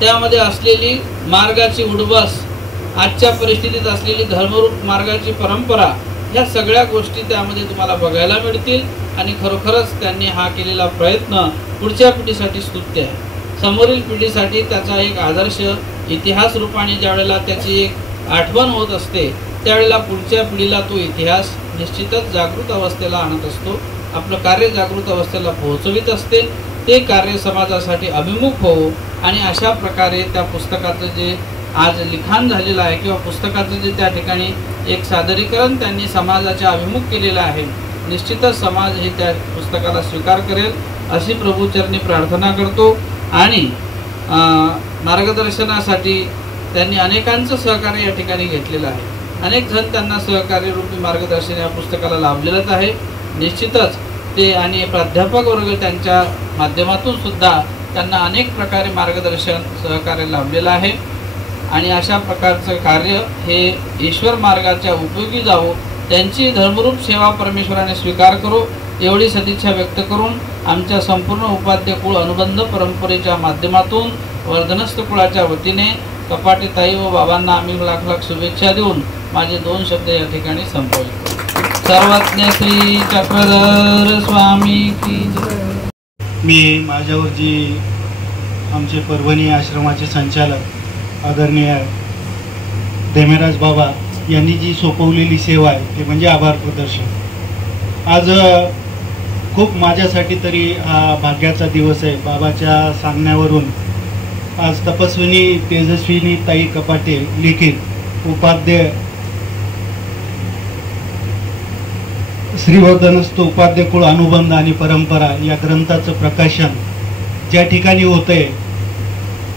त्यामध्ये असलेली मार्गाची उडबस, आजच्या परिस्थितीत असलेली धर्मरूप मार्गाची परंपरा, ह्या सगळ्या गोष्टी त्यामध्ये तुम्हाला बघायला मिळतील. आणि खरोखरच त्यांनी हा केलेला प्रयत्न पुढच्या पिढीसाठी स्तुत्य आहे. समोरील पिढीसाठी त्याचा एक आदर्श इतिहास रूपाने ज्यावेळेला त्याची एक आठवण होत असते त्यावेळेला पुढच्या पिढीला तो इतिहास निश्चितच जागृत अवस्थेला आणत असतो, आपलं कार्य जागृत अवस्थेला पोहोचवित असते. ते कार्य समाजासाठी अभिमुख हो. आणि अशा प्रकारे त्या पुस्तकाचं जे आज लिखाण झालेलं आहे किंवा पुस्तकाचं जे त्या ठिकाणी एक सादरीकरण त्यांनी समाजाच्या अभिमुख केलेलं आहे, निश्चितच समाज हे त्या पुस्तकाला स्वीकार करेल अशी प्रभूचरणी प्रार्थना करतो. आणि मार्गदर्शनासाठी त्यांनी अनेकांचं सहकार्य या ठिकाणी घेतलेलं आहे. अनेक जण त्यांना सहकार्य रूपी मार्गदर्शन या पुस्तकाला लाभलेलंच आहे. निश्चितच ते आणि प्राध्यापक वर्ग त्यांच्या माध्यमातून सुद्धा त्यांना अनेक प्रकारे मार्गदर्शन सहकार्य लाभलेलं आहे. आणि अशा प्रकारचं कार्य हे ईश्वर मार्गाच्या उपयोगी जावो, त्यांची धर्मरूप सेवा परमेश्वराने स्वीकार करो एवढी सदिच्छा व्यक्त करून आमच्या संपूर्ण उपाध्य कुळ अनुबंध परंपरेच्या माध्यमातून वर्धनस्थ कुळाच्या वतीने कपाटे ताई व बाबांना आम्ही लाख लाख शुभेच्छा देऊन माझे 2 शब्द या ठिकाणी संपवले. सर्वज्ञ श्री चक्रधर स्वामी की जय. मी माझ्यावर जी आमचे परभणी आश्रमाचे संचालक आदरणीय देमेराज बाबा यांनी जी सोपवलेली सेवा आहे ते म्हणजे आभार प्रदर्शन. आज खूप माझ्यासाठी तरी हा भाग्याचा दिवस आहे. बाबाच्या सांगण्यावरून आज तपस्विनी तेजस्विनी ताई कपाटे लिखित उपाध्याय श्रीवर्धनस्थ उपाध्याय कुळ अनुबंध आणि परंपरा या ग्रंथाचं प्रकाशन ज्या ठिकाणी होतंय,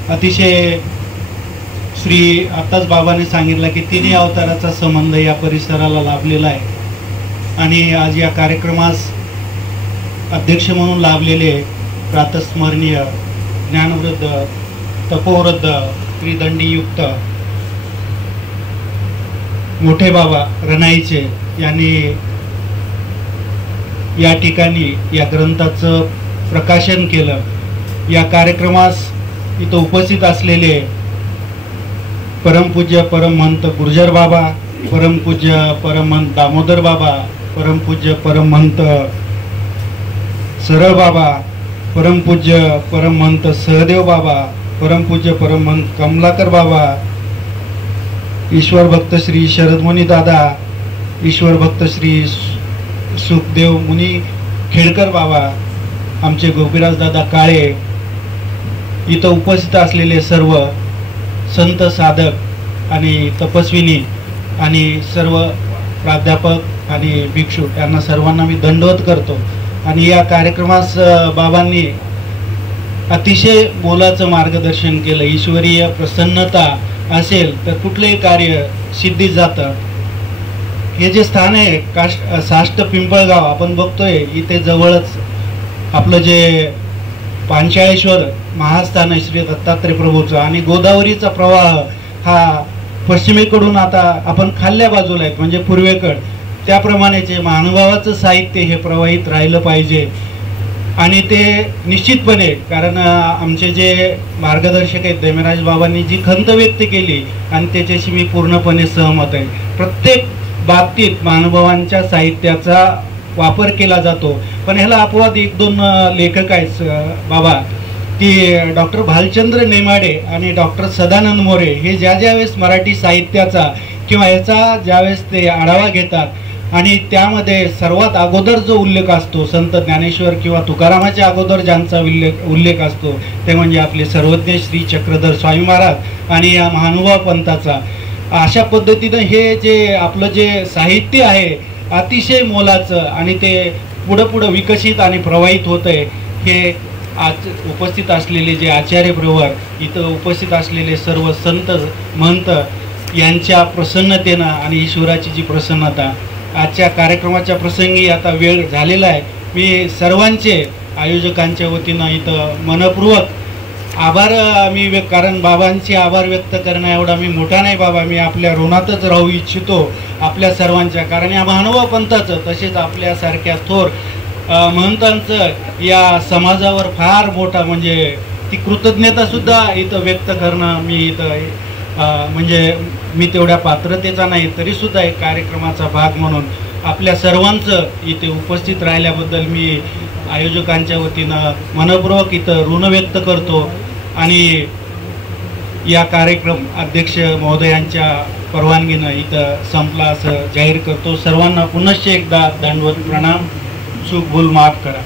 अतिशय श्री आताच बाबांनी सांगितलं की तिन्ही अवताराचा संबंध या परिसराला लाभलेला आहे. आणि आज या कार्यक्रमास अध्यक्ष म्हणून लाभलेले प्रातस्मरणीय ज्ञानवृद्ध तपोवृद्ध त्रिदंडीयुक्त मोठे बाबा रणाईचे यांनी या ठिकाणी या ग्रंथाचं प्रकाशन केलं. या कार्यक्रमास इथं उपस्थित असलेले परमपूज्य परमहंत गुर्जर बाबा, परमपूज्य परमहंत दामोदर बाबा, परमपूज्य परमहंत सरळ बाबा, परमपूज्य परमहंत सहदेव बाबा, परमपूज्य परमहंत कमलाकर बाबा, ईश्वर भक्त श्री शरदमुनी दादा, ईश्वर भक्त श्री सुखदेव मुनी खेडकर बाबा, आमचे गोपीराज दादा काळे, इथं उपस्थित असलेले सर्व संत साधक आणि तपस्विनी आणि सर्व प्राध्यापक आणि भिक्षू यांना सर्वांना मी दंडवत करतो. आणि या कार्यक्रमास बाबांनी अतिशय मोलाचं मार्गदर्शन केलं. ईश्वरीय प्रसन्नता असेल तर कुठलंही कार्य सिद्धीत जातं. हे जे स्थान आहे साष्ट पिंपळगाव आपण बघतोय, इथे जवळच आपलं जे पांचाळेश्वर महास्थान आहे श्री दत्तात्रय प्रभूचं, आणि गोदावरीचा प्रवाह हा पश्चिमेकडून आता आपण खाल्ल्या बाजूला आहेत म्हणजे पूर्वेकड, त्याप्रमाणे जे महानुभावाचं साहित्य हे प्रवाहित राहिलं पाहिजे. आणि ते निश्चितपणे, कारण आमचे जे मार्गदर्शक आहेत देमेराज बाबांनी जी खंत व्यक्त केली आणि त्याच्याशी मी पूर्णपणे सहमत आहे. प्रत्येक बाबतीत महानुभावांच्या साहित्याचा वापर केला जातो, पण ह्याला अपवाद एक दोन लेखक आहेत बाबा, की डॉक्टर भालचंद्र नेमाडे आणि डॉक्टर सदानंद मोरे हे ज्या ज्यावेळेस मराठी साहित्याचा किंवा याचा ज्यावेळेस ते आढावा घेतात आणि त्यामध्ये सर्वात अगोदर जो उल्लेख असतो संत ज्ञानेश्वर किंवा तुकारामाच्या अगोदर ज्यांचा उल्लेख असतो ते म्हणजे आपले सर्वज्ञ श्री चक्रधर स्वामी महाराज आणि या महानुभाव पंथाचा. अशा पद्धतीनं हे जे आपलं जे साहित्य आहे अतिशय मोलाचं आणि ते पुढं विकसित आणि प्रवाहित होत आहे. हे आज उपस्थित असलेले जे आचार्य प्रवर, इथं उपस्थित असलेले सर्व संत महंत यांच्या प्रसन्नतेनं आणि ईश्वराची जी प्रसन्नता, आजच्या कार्यक्रमाच्या प्रसंगी आता वेळ झालेला आहे. मी सर्वांचे आयोजकांच्या वतीनं इथं मनपूर्वक आभार कारण बाबांचे आभार व्यक्त करणं एवढा मी मोठा नाही बाबा, मी आपल्या ऋणातच राहू इच्छितो आपल्या सर्वांच्या. कारण या महानुभाव पंथाचं तसेच आपल्यासारख्या थोर महंतांचं या समाजावर फार मोठा म्हणजे ती कृतज्ञतासुद्धा इथं व्यक्त करणं मी इथं म्हणजे मी तेवढ्या पात्रतेचा नाही तरीसुद्धा एक कार्यक्रमाचा भाग म्हणून आपल्या सर्वांचं इथे उपस्थित राहिल्याबद्दल मी आयोजकांच्या वतीनं मनपूर्वक इथं ऋण व्यक्त करतो. आणि या कार्यक्रम अध्यक्ष महोदयांच्या परवानगीनं इथं संपला असं जाहीर करतो. सर्वांना पुनश्च एकदा दंडवत प्रणाम. चूक भूल माफ करा.